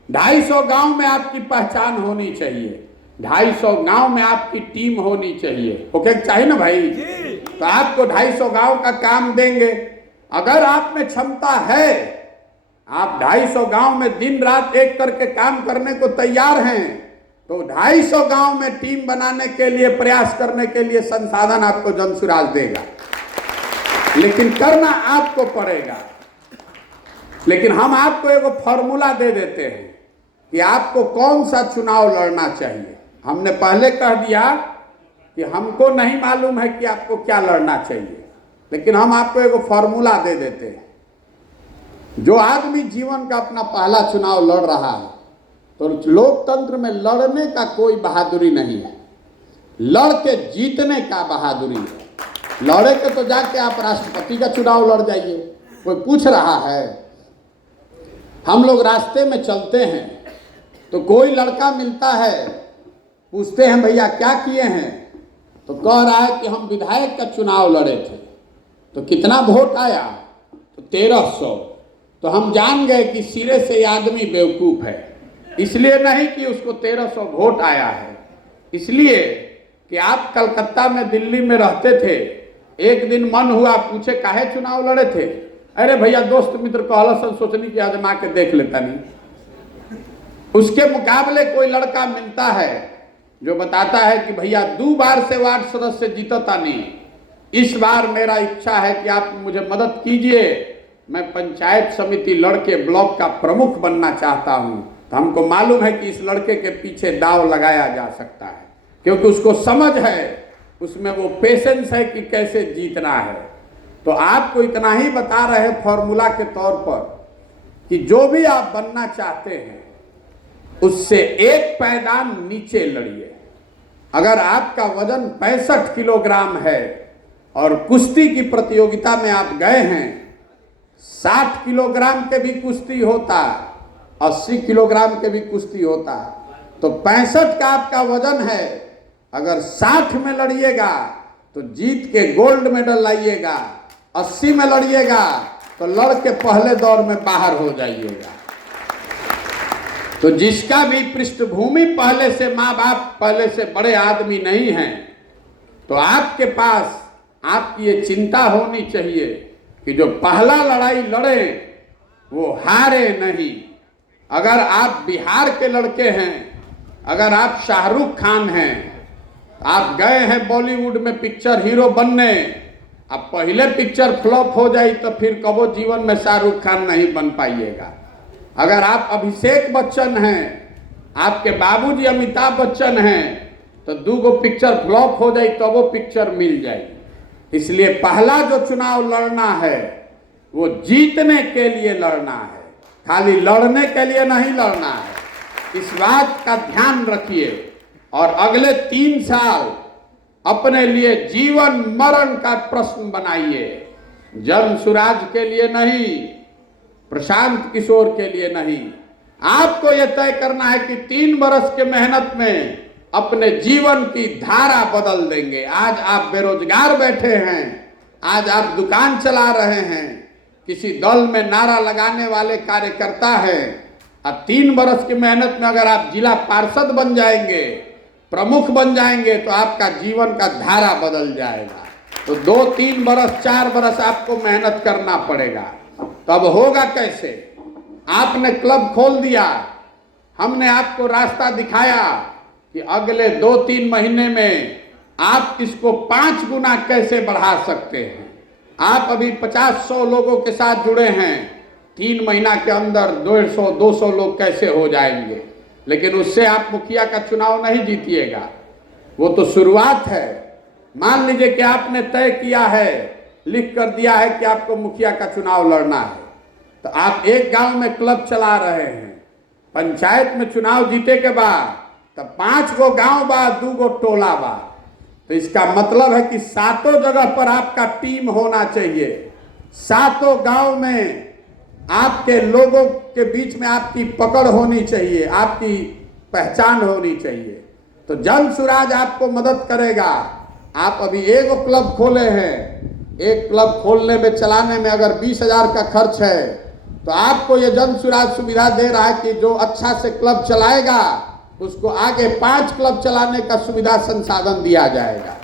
250 गांव में आपकी पहचान होनी चाहिए, 250 गांव में आपकी टीम होनी चाहिए। ओके चाहिए ना भाई? तो आपको 250 गांव का काम देंगे। अगर आप में क्षमता है, आप 250 गांव में दिन रात एक करके काम करने को तैयार हैं, तो 250 गांव में टीम बनाने के लिए प्रयास करने के लिए संसाधन आपको जनसुराज देगा, लेकिन करना आपको पड़ेगा। लेकिन हम आपको एक फॉर्मूला दे देते हैं कि आपको कौन सा चुनाव लड़ना चाहिए। हमने पहले कह दिया कि हमको नहीं मालूम है कि आपको क्या लड़ना चाहिए, लेकिन हम आपको एक फॉर्मूला दे देते हैं। जो आदमी जीवन का अपना पहला चुनाव लड़ रहा है, तो लोकतंत्र में लड़ने का कोई बहादुरी नहीं है, लड़ के जीतने का बहादुरी है। लड़े के तो जाके आप राष्ट्रपति का चुनाव लड़ जाइए, कोई पूछ रहा है? हम लोग रास्ते में चलते हैं तो कोई लड़का मिलता है, पूछते हैं भैया क्या किए हैं, तो कह रहा है कि हम विधायक का चुनाव लड़े थे। तो कितना वोट आया? तो 1300। तो हम जान गए कि सिरे से ये आदमी बेवकूफ़ है। इसलिए नहीं कि उसको 1300 वोट आया है, इसलिए कि आप कलकत्ता में दिल्ली में रहते थे, एक दिन मन हुआ पूछे काहे चुनाव लड़े थे? अरे भैया दोस्त मित्र कहला सन, सोचनी कि आजमा के देख लेता नहीं। उसके मुकाबले कोई लड़का मिलता है जो बताता है कि भैया 2 बार से वार्ड सदस्य जीतता नहीं, इस बार मेरा इच्छा है कि आप मुझे मदद कीजिए, मैं पंचायत समिति लड़के ब्लॉक का प्रमुख बनना चाहता हूँ। तो हमको मालूम है कि इस लड़के के पीछे दाव लगाया जा सकता है, क्योंकि उसको समझ है, उसमें वो पेशेंस है कि कैसे जीतना है। तो आपको इतना ही बता रहे फॉर्मूला के तौर पर कि जो भी आप बनना चाहते हैं उससे एक पायदान नीचे लड़िए। अगर आपका वजन 65 किलोग्राम है और कुश्ती की प्रतियोगिता में आप गए हैं, 60 किलोग्राम के भी कुश्ती होता, 80 किलोग्राम के भी कुश्ती होता, तो 65 का आपका वजन है, अगर 60 में लड़िएगा तो जीत के गोल्ड मेडल लाइएगा, 80 में लड़िएगा तो लड़ के पहले दौर में बाहर हो जाइएगा। तो जिसका भी पृष्ठभूमि पहले से, माँ बाप पहले से बड़े आदमी नहीं हैं, तो आपके पास आपकी ये चिंता होनी चाहिए कि जो पहला लड़ाई लड़े वो हारे नहीं। अगर आप बिहार के लड़के हैं, अगर आप शाहरुख खान हैं, आप गए हैं बॉलीवुड में पिक्चर हीरो बनने, अब पहले पिक्चर फ्लॉप हो जाए तो फिर कबो जीवन में शाहरुख खान नहीं बन पाइएगा। अगर आप अभिषेक बच्चन हैं, आपके बाबूजी अमिताभ बच्चन हैं, तो 2 पिक्चर फ्लॉप हो जाए तो वो पिक्चर मिल जाएगी। इसलिए पहला जो चुनाव लड़ना है वो जीतने के लिए लड़ना है, खाली लड़ने के लिए नहीं लड़ना है। इस बात का ध्यान रखिए और अगले 3 साल अपने लिए जीवन मरण का प्रश्न बनाइए। जनसुराज के लिए नहीं, प्रशांत किशोर के लिए नहीं, आपको यह तय करना है कि 3 बरस के मेहनत में अपने जीवन की धारा बदल देंगे। आज आप बेरोजगार बैठे हैं, आज आप दुकान चला रहे हैं, किसी दल में नारा लगाने वाले कार्यकर्ता हैं, अब 3 बरस की मेहनत में अगर आप जिला पार्षद बन जाएंगे, प्रमुख बन जाएंगे, तो आपका जीवन का धारा बदल जाएगा। तो 2-3 बरस 4 बरस आपको मेहनत करना पड़ेगा। तब होगा कैसे? आपने क्लब खोल दिया, हमने आपको रास्ता दिखाया कि अगले 2-3 महीने में आप इसको 5 गुना कैसे बढ़ा सकते हैं। आप अभी 50-100 लोगों के साथ जुड़े हैं, 3 महीना के अंदर 150-200 लोग कैसे हो जाएंगे। लेकिन उससे आप मुखिया का चुनाव नहीं जीतिएगा, वो तो शुरुआत है। मान लीजिए कि आपने तय किया है, लिख कर दिया है कि आपको मुखिया का चुनाव लड़ना है, तो आप एक गांव में क्लब चला रहे हैं, पंचायत में चुनाव जीते के बाद तब 5 गो गांव बा, 2 गो टोला बा, तो इसका मतलब है कि सातों जगह पर आपका टीम होना चाहिए, सातों गांव में आपके लोगों के बीच में आपकी पकड़ होनी चाहिए, आपकी पहचान होनी चाहिए। तो जन सुराज आपको मदद करेगा। आप अभी एक क्लब खोले हैं, एक क्लब खोलने में चलाने में अगर 20,000 का खर्च है, तो आपको ये जन सुराज सुविधा दे रहा है कि जो अच्छा से क्लब चलाएगा उसको आगे 5 क्लब चलाने का सुविधा संसाधन दिया जाएगा।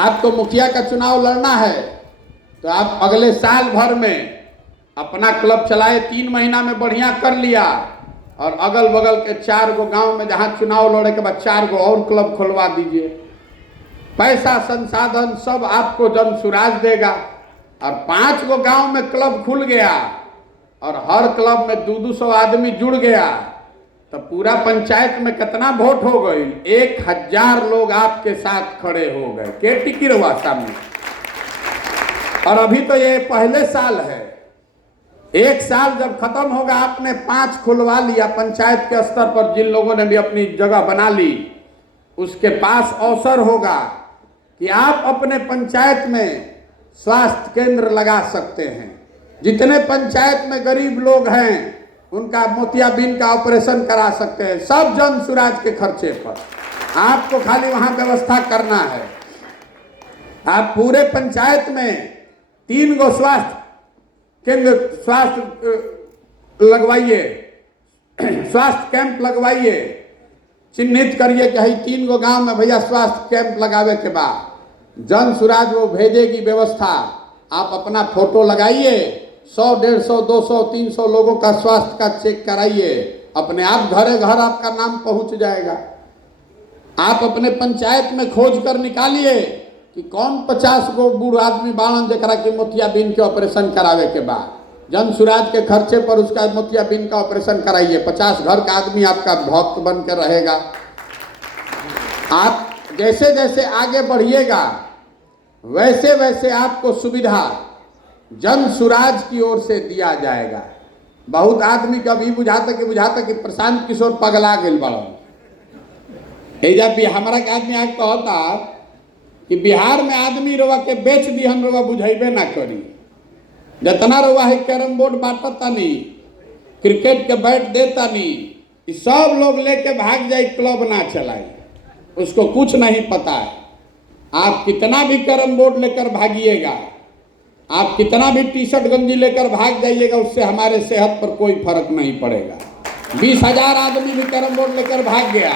आपको मुखिया का चुनाव लड़ना है तो आप अगले साल भर में अपना क्लब चलाए, 3 महीना में बढ़िया कर लिया, और अगल बगल के 4 गो गांव में जहां चुनाव लड़े के बाद 4 गो और क्लब खुलवा दीजिए। पैसा संसाधन सब आपको जन सुराज देगा। और 5 गो गांव में क्लब खुल गया और हर क्लब में 200 आदमी जुड़ गया, तो पूरा पंचायत में कितना वोट हो गई? 1000 लोग आपके साथ खड़े हो गए। के टिकी रहुआ सामने। और अभी तो ये पहले साल है, 1 साल जब खत्म होगा आपने 5 खुलवा लिया पंचायत के स्तर पर, जिन लोगों ने भी अपनी जगह बना ली उसके पास अवसर होगा कि आप अपने पंचायत में स्वास्थ्य केंद्र लगा सकते हैं। जितने पंचायत में गरीब लोग हैं उनका मोतियाबिंद का ऑपरेशन करा सकते हैं, सब जन सुराज के खर्चे पर। आपको खाली वहां व्यवस्था करना है। आप पूरे पंचायत में 3 गो स्वास्थ्य केंद्र, स्वास्थ्य लगवाइए, स्वास्थ्य कैंप लगवाइए, चिन्हित करिए कि भाई 3 गो गांव में भैया स्वास्थ्य कैंप लगावे के बाद जन सुराज वो भेजेगी व्यवस्था। आप अपना फोटो लगाइए, 100, 150, 200, 300 लोगों का स्वास्थ्य का चेक कराइए, अपने आप घरे घर आपका नाम पहुंच जाएगा। आप अपने पंचायत में खोज कर निकालिए कि कौन 50 गो बूढ़ आदमी बाणन जरा के मोतियाबिंद के ऑपरेशन करावे के बाद जन सुराज के खर्चे पर उसका मोतियाबिंद का ऑपरेशन कराइए। 50 घर का आदमी आपका भक्त बन कर रहेगा। आप जैसे जैसे आगे बढ़िएगा वैसे वैसे आपको सुविधा जन सुराज की ओर से दिया जाएगा। बहुत आदमी कभी बुझाता कि प्रशांत किशोर पगला गेल बड़ा। जब भी हमारा के आदमी आगे कहता कि बिहार में आदमी रवा के बेच दी, हम रवा बुझेबे ना करी। जितना रवा है कैरम बोर्ड बांटता नहीं, क्रिकेट के बैट देता नहीं, सब लोग लेके भाग जाए, क्लब ना चलाए, उसको कुछ नहीं पता है। आप कितना भी कैरम बोर्ड लेकर भागिएगा, आप कितना भी टी शर्ट गंजी लेकर भाग जाइएगा, उससे हमारे सेहत पर कोई फर्क नहीं पड़ेगा। 20,000 आदमी भी कैरम बोर्ड लेकर भाग गया,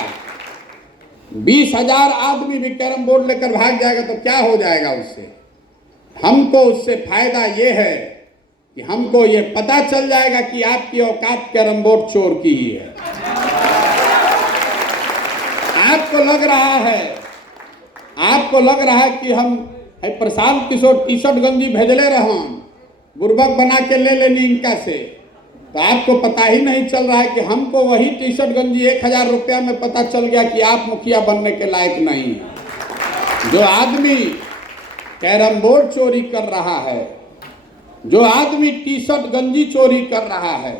20,000 आदमी भी कैरम बोर्ड लेकर भाग जाएगा तो क्या हो जाएगा उससे? हमको उससे फायदा ये है कि हमको ये पता चल जाएगा कि आपकी औकात कैरम बोर्ड चोर की ही है। आपको लग रहा है कि हम प्रशांत किशोर टी शर्ट गंजी भेजले रह, बुर्बक बना के ले लेनी इनका से, तो आपको पता ही नहीं चल रहा है कि हमको वही टी शर्ट गंजी 1,000 रुपया में पता चल गया कि आप मुखिया बनने के लायक नहीं हैं। जो आदमी कैरम बोर्ड चोरी कर रहा है, जो आदमी टी शर्ट गंजी चोरी कर रहा है,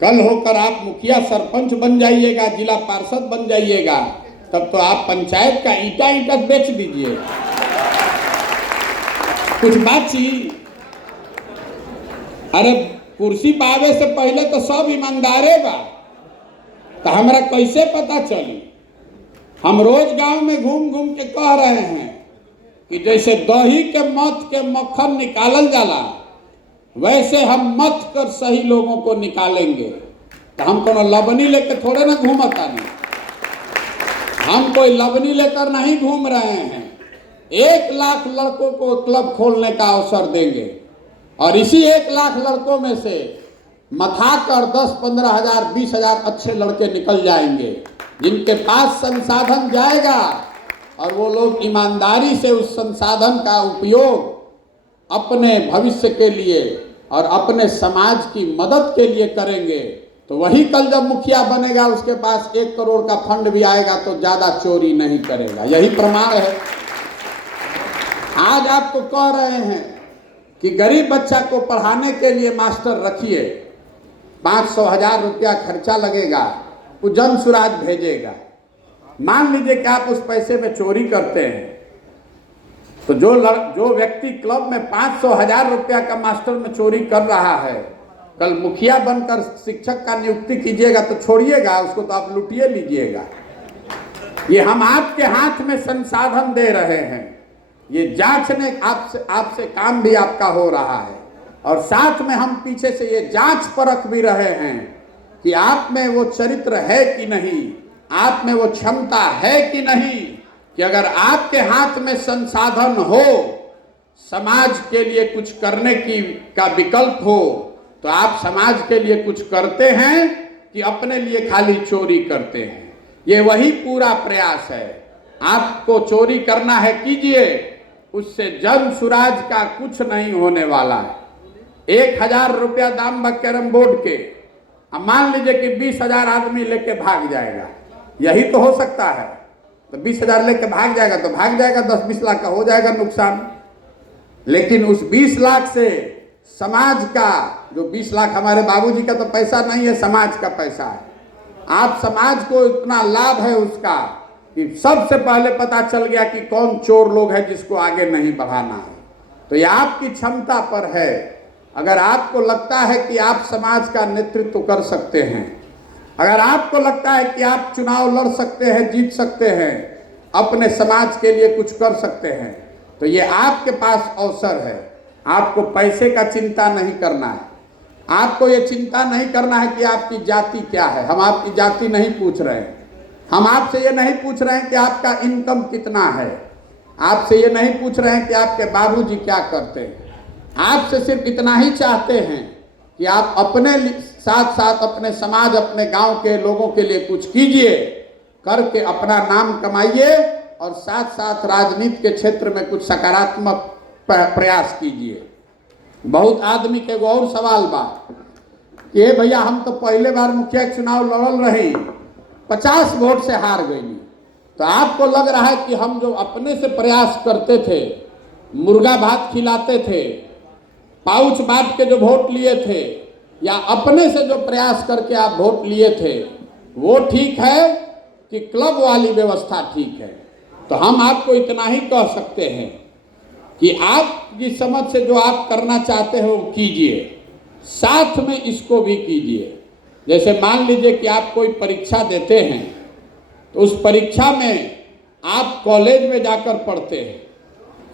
कल होकर आप मुखिया सरपंच बन जाइएगा, जिला पार्षद बन जाइएगा, तब तो आप पंचायत का ईटा बेच दीजिए। कुछ बाची, अरे कुर्सी पावे से पहले तो सब ईमानदारे बा, तो हमरा कैसे पता चली? हम रोज गांव में घूम घूम के कह रहे हैं कि जैसे दही के मथ के मक्खन निकालल जाला, वैसे हम मथ कर सही लोगों को निकालेंगे। तो हम कोनो लबनी लेकर थोड़े ना घूमता नहीं, हम कोई लबनी लेकर नहीं घूम रहे हैं। 1 लाख लड़कों को क्लब खोलने का अवसर देंगे और इसी 1 लाख लड़कों में से मथा कर 10, 15 हजार, 20 हजार अच्छे लड़के निकल जाएंगे, जिनके पास संसाधन जाएगा और वो लोग ईमानदारी से उस संसाधन का उपयोग अपने भविष्य के लिए और अपने समाज की मदद के लिए करेंगे। तो वही कल जब मुखिया बनेगा उसके पास 1 करोड़ का फंड भी आएगा तो ज्यादा चोरी नहीं करेगा। यही प्रमाण है। आज आपको कह रहे हैं कि गरीब बच्चा को पढ़ाने के लिए मास्टर रखिए, 500 हजार रुपया खर्चा लगेगा, वो जन सुराज भेजेगा। मान लीजिए कि आप उस पैसे में चोरी करते हैं, तो जो व्यक्ति क्लब में 500,000 रुपया का मास्टर में चोरी कर रहा है, कल मुखिया बनकर शिक्षक का नियुक्ति कीजिएगा तो छोड़िएगा उसको, तो आप लुटिए लीजिएगा। ये हम आपके हाथ में संसाधन दे रहे हैं, ये जांचने आपसे काम भी आपका हो रहा है, और साथ में हम पीछे से ये जांच परख भी रहे हैं कि आप में वो चरित्र है कि नहीं, आप में वो क्षमता है कि नहीं, कि अगर आपके हाथ में संसाधन हो, समाज के लिए कुछ करने का विकल्प हो, तो आप समाज के लिए कुछ करते हैं कि अपने लिए खाली चोरी करते हैं। ये वही पूरा प्रयास है। आपको चोरी करना है कीजिए, उससे जन सुराज का कुछ नहीं होने वाला है। 1,000 रुपया दाम बा कैरम बोर्ड के, अब मान लीजिए कि 20,000 आदमी लेके भाग जाएगा, यही तो हो सकता है। तो 20,000 लेके भाग जाएगा तो भाग जाएगा, 10-20 लाख का हो जाएगा नुकसान। लेकिन उस 20 लाख से समाज का, जो 20 लाख हमारे बाबूजी का तो पैसा नहीं है, समाज का पैसा है। आप समाज को इतना लाभ है उसका कि सबसे पहले पता चल गया कि कौन चोर लोग हैं जिसको आगे नहीं बढ़ाना है। तो ये आपकी क्षमता पर है। अगर आपको लगता है कि आप समाज का नेतृत्व कर सकते हैं, अगर आपको लगता है कि आप चुनाव लड़ सकते हैं, जीत सकते हैं, अपने समाज के लिए कुछ कर सकते हैं, तो ये आपके पास अवसर है। आपको पैसे का चिंता नहीं करना है, आपको ये चिंता नहीं करना है कि आपकी जाति क्या है। हम आपकी जाति नहीं पूछ रहे हैं, हम आपसे ये नहीं पूछ रहे हैं कि आपका इनकम कितना है, आपसे ये नहीं पूछ रहे हैं कि आपके बाबूजी क्या करते हैं। आपसे सिर्फ इतना ही चाहते हैं कि आप अपने साथ साथ अपने समाज, अपने गांव के लोगों के लिए कुछ कीजिए, करके अपना नाम कमाइए, और साथ साथ राजनीति के क्षेत्र में कुछ सकारात्मक प्रयास कीजिए। बहुत आदमी के और सवाल बा कि भैया हम तो पहले बार मुखिया के चुनाव लड़ल रही, 50 वोट से हार गई। तो आपको लग रहा है कि हम जो अपने से प्रयास करते थे, मुर्गा भात खिलाते थे, पाउच बांट के जो वोट लिए थे, या अपने से जो प्रयास करके आप वोट लिए थे, वो ठीक है कि क्लब वाली व्यवस्था ठीक है? तो हम आपको इतना ही कह सकते हैं कि आप जिस समझ से जो आप करना चाहते हो वो कीजिए, साथ में इसको भी कीजिए। जैसे मान लीजिए कि आप कोई परीक्षा देते हैं, तो उस परीक्षा में आप कॉलेज में जाकर पढ़ते हैं,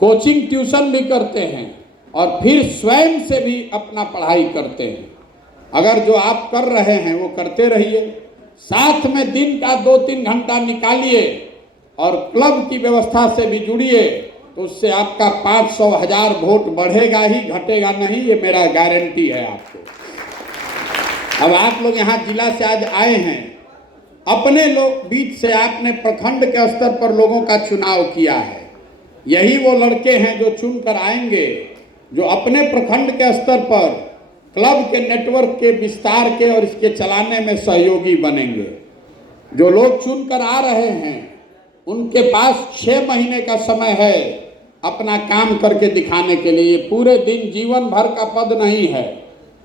कोचिंग ट्यूशन भी करते हैं, और फिर स्वयं से भी अपना पढ़ाई करते हैं। अगर जो आप कर रहे हैं वो करते रहिए, साथ में दिन का 2-3 घंटा निकालिए और क्लब की व्यवस्था से भी जुड़िए, तो उससे आपका 500,000 वोट बढ़ेगा ही, घटेगा नहीं, ये मेरा गारंटी है आपको। अब आप लोग यहाँ जिला से आज आए हैं, अपने लोग बीच से आपने प्रखंड के स्तर पर लोगों का चुनाव किया है। यही वो लड़के हैं जो चुनकर आएंगे, जो अपने प्रखंड के स्तर पर क्लब के नेटवर्क के विस्तार के और इसके चलाने में सहयोगी बनेंगे। जो लोग चुनकर आ रहे हैं, उनके पास 6 महीने का समय है अपना काम करके दिखाने के लिए। ये पूरे दिन जीवन भर का पद नहीं है।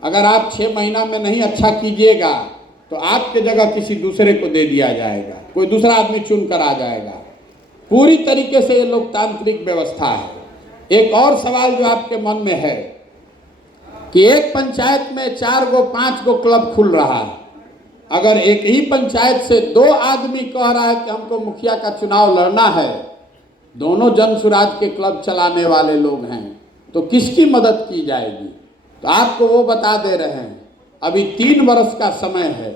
अगर आप 6 महीना में नहीं अच्छा कीजिएगा तो आपके जगह किसी दूसरे को दे दिया जाएगा, कोई दूसरा आदमी चुनकर आ जाएगा। पूरी तरीके से ये लोकतांत्रिक व्यवस्था है। एक और सवाल जो आपके मन में है कि एक पंचायत में 4 गो 5 गो क्लब खुल रहा है, अगर एक ही पंचायत से 2 आदमी कह रहा है कि हमको मुखिया का चुनाव लड़ना है, दोनों जन सुराज के क्लब चलाने वाले लोग हैं, तो किसकी मदद की जाएगी? तो आपको वो बता दे रहे हैं, अभी 3 वर्ष का समय है,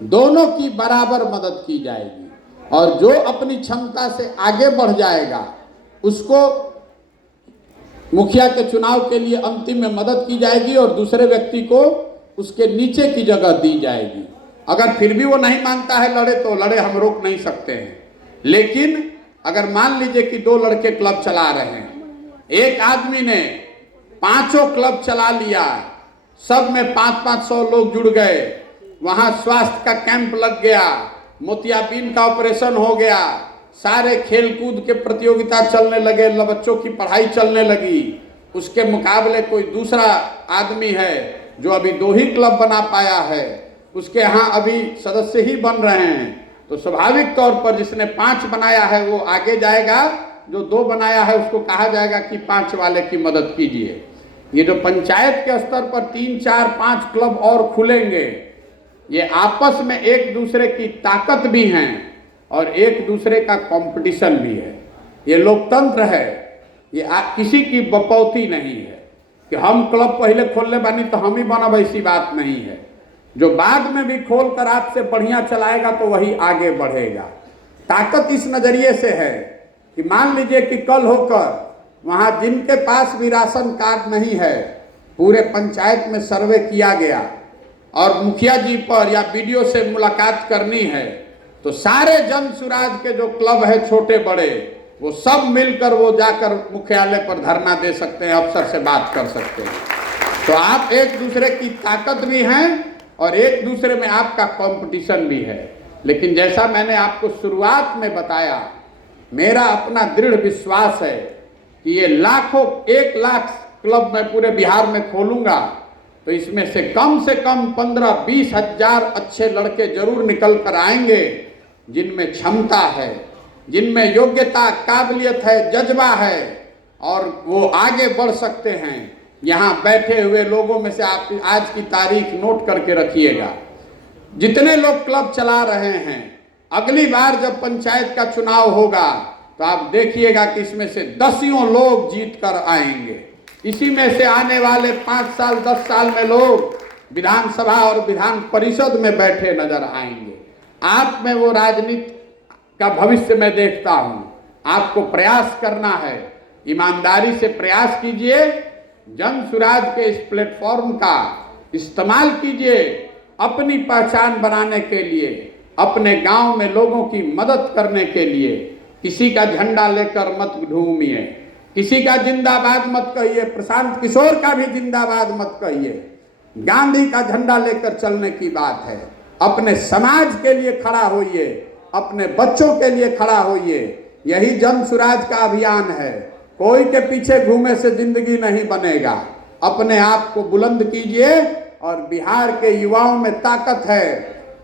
दोनों की बराबर मदद की जाएगी, और जो अपनी क्षमता से आगे बढ़ जाएगा उसको मुखिया के चुनाव के लिए अंतिम में मदद की जाएगी, और दूसरे व्यक्ति को उसके नीचे की जगह दी जाएगी। अगर फिर भी वो नहीं मानता है लड़े तो लड़े, हम रोक नहीं सकते हैं। लेकिन अगर मान लीजिए कि 2 लड़के क्लब चला रहे हैं, एक आदमी ने 5 क्लब चला लिया, सब में 500-500 लोग जुड़ गए, वहाँ स्वास्थ्य का कैंप लग गया, मोतियाबिंद का ऑपरेशन हो गया, सारे खेल कूद के प्रतियोगिता चलने लगे, बच्चों की पढ़ाई चलने लगी। उसके मुकाबले कोई दूसरा आदमी है जो अभी 2 ही क्लब बना पाया है, उसके यहाँ अभी सदस्य ही बन रहे हैं, तो स्वाभाविक तौर पर जिसने 5 बनाया है वो आगे जाएगा, जो 2 बनाया है उसको कहा जाएगा कि 5 वाले की मदद कीजिए। ये जो पंचायत के स्तर पर 3, 4, 5 क्लब और खुलेंगे, ये आपस में एक दूसरे की ताकत भी हैं और एक दूसरे का कंपटीशन भी है। ये लोकतंत्र है, ये किसी की बपौती नहीं है कि हम क्लब पहले खोलने बानी तो हम ही बनब, ऐसी बात नहीं है। जो बाद में भी खोल कर आपसे बढ़िया चलाएगा तो वही आगे बढ़ेगा। ताकत इस नजरिए से है कि मान लीजिए कि कल होकर वहां जिनके पास भी राशन कार्ड नहीं है, पूरे पंचायत में सर्वे किया गया और मुखिया जी पर या बीडीओ से मुलाकात करनी है, तो सारे जन सुराज के जो क्लब है छोटे बड़े, वो सब मिलकर वो जाकर मुख्यालय पर धरना दे सकते हैं, अफसर से बात कर सकते हैं। तो आप एक दूसरे की ताकत भी हैं और एक दूसरे में आपका कंपटीशन भी है। लेकिन जैसा मैंने आपको शुरुआत में बताया, मेरा अपना दृढ़ विश्वास है कि ये लाखों 1 लाख क्लब मैं पूरे बिहार में खोलूंगा तो इसमें से कम 15-20 हजार अच्छे लड़के जरूर निकल कर आएंगे, जिनमें क्षमता है, जिनमें योग्यता, काबिलियत है, जज्बा है और वो आगे बढ़ सकते हैं। यहाँ बैठे हुए लोगों में से आप आज की तारीख नोट करके रखिएगा, जितने लोग क्लब चला रहे हैं, अगली बार जब पंचायत का चुनाव होगा तो आप देखिएगा कि इसमें से 10 लोग जीत कर आएंगे। इसी में से आने वाले 5 साल 10 साल में लोग विधानसभा और विधान परिषद में बैठे नजर आएंगे। आप में वो राजनीति का भविष्य मैं देखता हूं। आपको प्रयास करना है, ईमानदारी से प्रयास कीजिए, जन सुराज के इस प्लेटफॉर्म का इस्तेमाल कीजिए अपनी पहचान बनाने के लिए, अपने गांव में लोगों की मदद करने के लिए। किसी का झंडा लेकर मत घूमिए, किसी का जिंदाबाद मत कहिए, प्रशांत किशोर का भी जिंदाबाद मत कहिए। गांधी का झंडा लेकर चलने की बात है। अपने समाज के लिए खड़ा होइए, अपने बच्चों के लिए खड़ा होइए। यही जन सुराज का अभियान है। कोई के पीछे घूमे से जिंदगी नहीं बनेगा। अपने आप को बुलंद कीजिए और बिहार के युवाओं में ताकत है।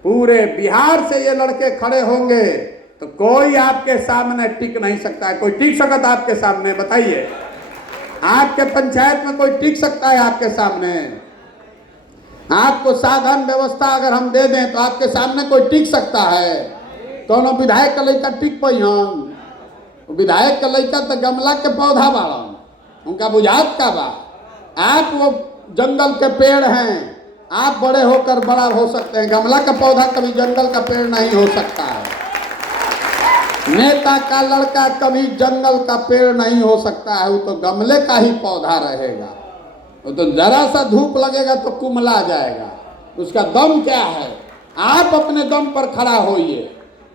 पूरे बिहार से ये लड़के खड़े होंगे तो कोई आपके सामने टिक नहीं सकता है। कोई टिक सकता आपके सामने? बताइए, आपके पंचायत में कोई टिक सकता है आपके सामने? आपको साधन व्यवस्था अगर हम दे दें तो आपके सामने कोई टिक सकता है? कौन विधायक का लड़का टिक पाई? हम विधायक का लड़का तो गमला के पौधा बाड़ा, उनका बुझात का बा। आप वो जंगल के पेड़ हैं, आप बड़े होकर बड़ा हो सकते हैं। गमला का पौधा कभी जंगल का पेड़ नहीं हो सकता है। नेता का लड़का कभी जंगल का पेड़ नहीं हो सकता है, वो तो गमले का ही पौधा रहेगा। वो तो जरा सा धूप लगेगा तो कुमला जाएगा। उसका दम क्या है? आप अपने दम पर खड़ा होइए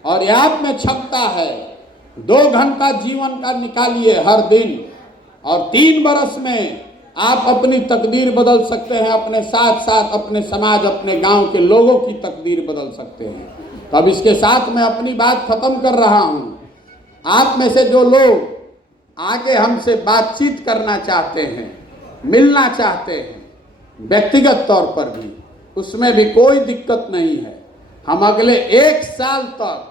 और आप में क्षमता है। 2 घंटा जीवन का निकालिए हर दिन और 3 बरस में आप अपनी तकदीर बदल सकते हैं। अपने साथ साथ अपने समाज, अपने गांव के लोगों की तकदीर बदल सकते हैं। तो अब इसके साथ मैं अपनी बात खत्म कर रहा हूं। आप में से जो लोग आगे हमसे बातचीत करना चाहते हैं, मिलना चाहते हैं व्यक्तिगत तौर पर भी, उसमें भी कोई दिक्कत नहीं है। हम अगले 1 साल तक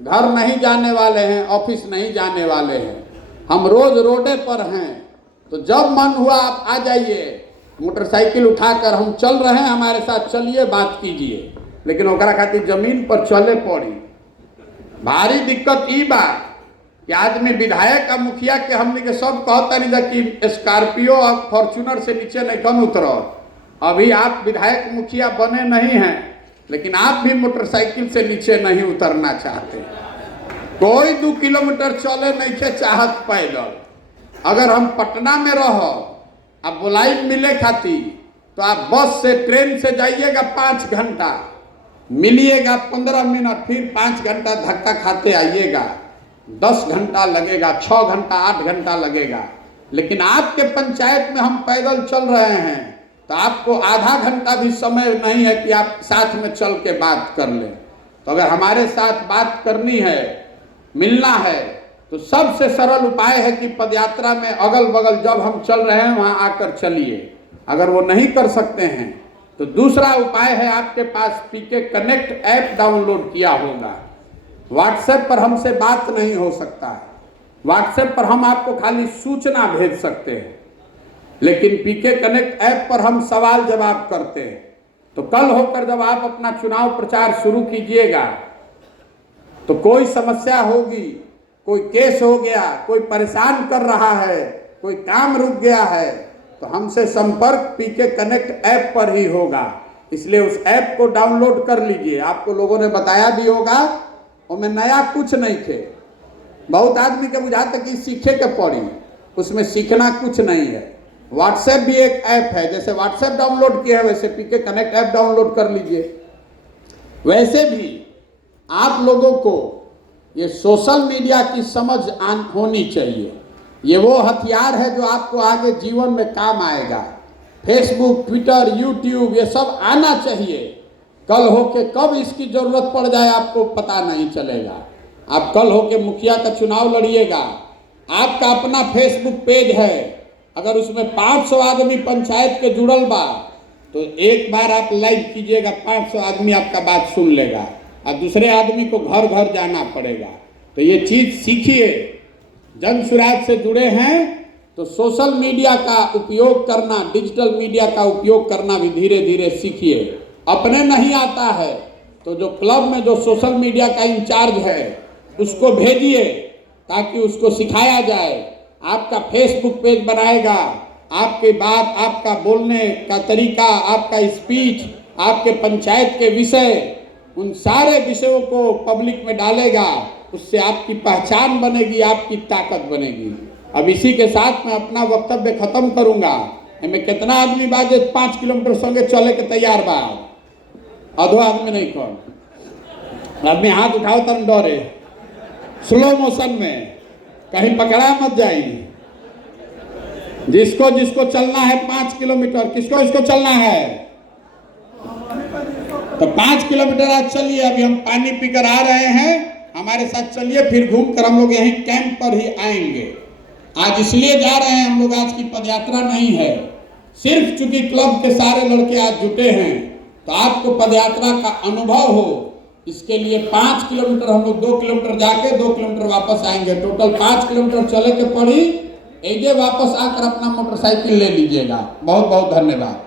घर नहीं जाने वाले हैं, ऑफिस नहीं जाने वाले हैं। हम रोज रोडे पर हैं। तो जब मन हुआ आप आ जाइए, मोटरसाइकिल उठाकर हम चल रहे हैं, हमारे साथ चलिए, बात कीजिए। लेकिन ओकरा खातिर जमीन पर चले पड़ी। भारी दिक्कत ई बा कि आदमी विधायक का मुखिया के हमने के सब कहता नहीं कि स्कॉर्पियो और फॉर्च्यूनर से नीचे नहीं कम उतरो। अभी आप विधायक मुखिया बने नहीं हैं, लेकिन आप भी मोटरसाइकिल से नीचे नहीं उतरना चाहते। कोई 2 किलोमीटर चले नहीं के चाहत पैदल। अगर हम पटना में रहो, अब बुलाई मिले खाती, तो आप बस से, ट्रेन से जाइएगा 5 घंटा, मिलिएगा 15 मिनट, फिर 5 घंटा धक्का खाते आइएगा। 10 घंटा लगेगा, 6 घंटा, 8 घंटा लगेगा। लेकिन आपके पंचायत में हम पैदल चल रहे हैं तो आपको आधा घंटा भी समय नहीं है कि आप साथ में चल के बात कर लें। तो अगर हमारे साथ बात करनी है, मिलना है, तो सबसे सरल उपाय है कि पदयात्रा में अगल बगल जब हम चल रहे हैं वहां आकर चलिए। अगर वो नहीं कर सकते हैं तो दूसरा उपाय है, आपके पास पीके कनेक्ट ऐप डाउनलोड किया होगा। व्हाट्सएप पर हमसे बात नहीं हो सकता है, व्हाट्सएप पर हम आपको खाली सूचना भेज सकते हैं, लेकिन पीके कनेक्ट ऐप पर हम सवाल जवाब करते हैं। तो कल होकर जब आप अपना चुनाव प्रचार शुरू कीजिएगा तो कोई समस्या होगी, कोई केस हो गया, कोई परेशान कर रहा है, कोई काम रुक गया है, तो हमसे संपर्क पीके कनेक्ट ऐप पर ही होगा। इसलिए उस ऐप को डाउनलोड कर लीजिए। आपको लोगों ने बताया भी होगा, और मैं नया कुछ नहीं थे। बहुत आदमी के बुझाते कि सीखे के पड़ी, उसमें सीखना कुछ नहीं है। व्हाट्सएप भी एक ऐप है, जैसे व्हाट्सएप डाउनलोड किया है वैसे पीके कनेक्ट ऐप डाउनलोड कर लीजिए। वैसे भी आप लोगों को ये सोशल मीडिया की समझ होनी चाहिए। ये वो हथियार है जो आपको आगे जीवन में काम आएगा। फेसबुक, ट्विटर, यूट्यूब ये सब आना चाहिए। कल होके कब इसकी जरूरत पड़ जाए आपको पता नहीं चलेगा। आप कल होके मुखिया का चुनाव लड़िएगा, आपका अपना फेसबुक पेज है, अगर उसमें 500 आदमी पंचायत के जुड़ल बा तो एक बार आप लाइव कीजिएगा, 500 आदमी आपका बात सुन लेगा, और दूसरे आदमी को घर घर जाना पड़ेगा। तो ये चीज़ सीखिए। जन सुराज से जुड़े हैं तो सोशल मीडिया का उपयोग करना, डिजिटल मीडिया का उपयोग करना भी धीरे धीरे सीखिए। अपने नहीं आता है तो जो क्लब में जो सोशल मीडिया का इंचार्ज है उसको भेजिए, ताकि उसको सिखाया जाए। आपका फेसबुक पेज बनाएगा, आपकी बात, आपका बोलने का तरीका, आपका स्पीच, आपके पंचायत के विषय, उन सारे विषयों को पब्लिक में डालेगा। उससे आपकी पहचान बनेगी, आपकी ताकत बनेगी। अब इसी के साथ मैं अपना वक्तव्य खत्म करूंगा। मैं कितना आदमी बा जो 5 किलोमीटर संगे चले के तैयार बा? अधो आदमी नहीं, कौन आदमी हाथ उठाओ तन डरे, स्लो मोशन में, कहीं पकड़ा मत जाइए। जिसको जिसको चलना है 5 किलोमीटर, किसको इसको चलना है तो 5 किलोमीटर आज चलिए। अभी हम पानी पीकर आ रहे हैं, हमारे साथ चलिए, फिर घूम कर हम लोग यहीं कैंप पर ही आएंगे। आज इसलिए जा रहे हैं हम लोग, आज की पदयात्रा नहीं है, सिर्फ चूंकि क्लब के सारे लड़के आज जुटे हैं तो आपको पदयात्रा का अनुभव हो, इसके लिए 5 किलोमीटर हम लोग 2 किलोमीटर जाके 2 किलोमीटर वापस आएंगे। टोटल 5 किलोमीटर चले के पड़ी। एक वापस आकर अपना मोटरसाइकिल ले लीजिएगा। बहुत बहुत धन्यवाद।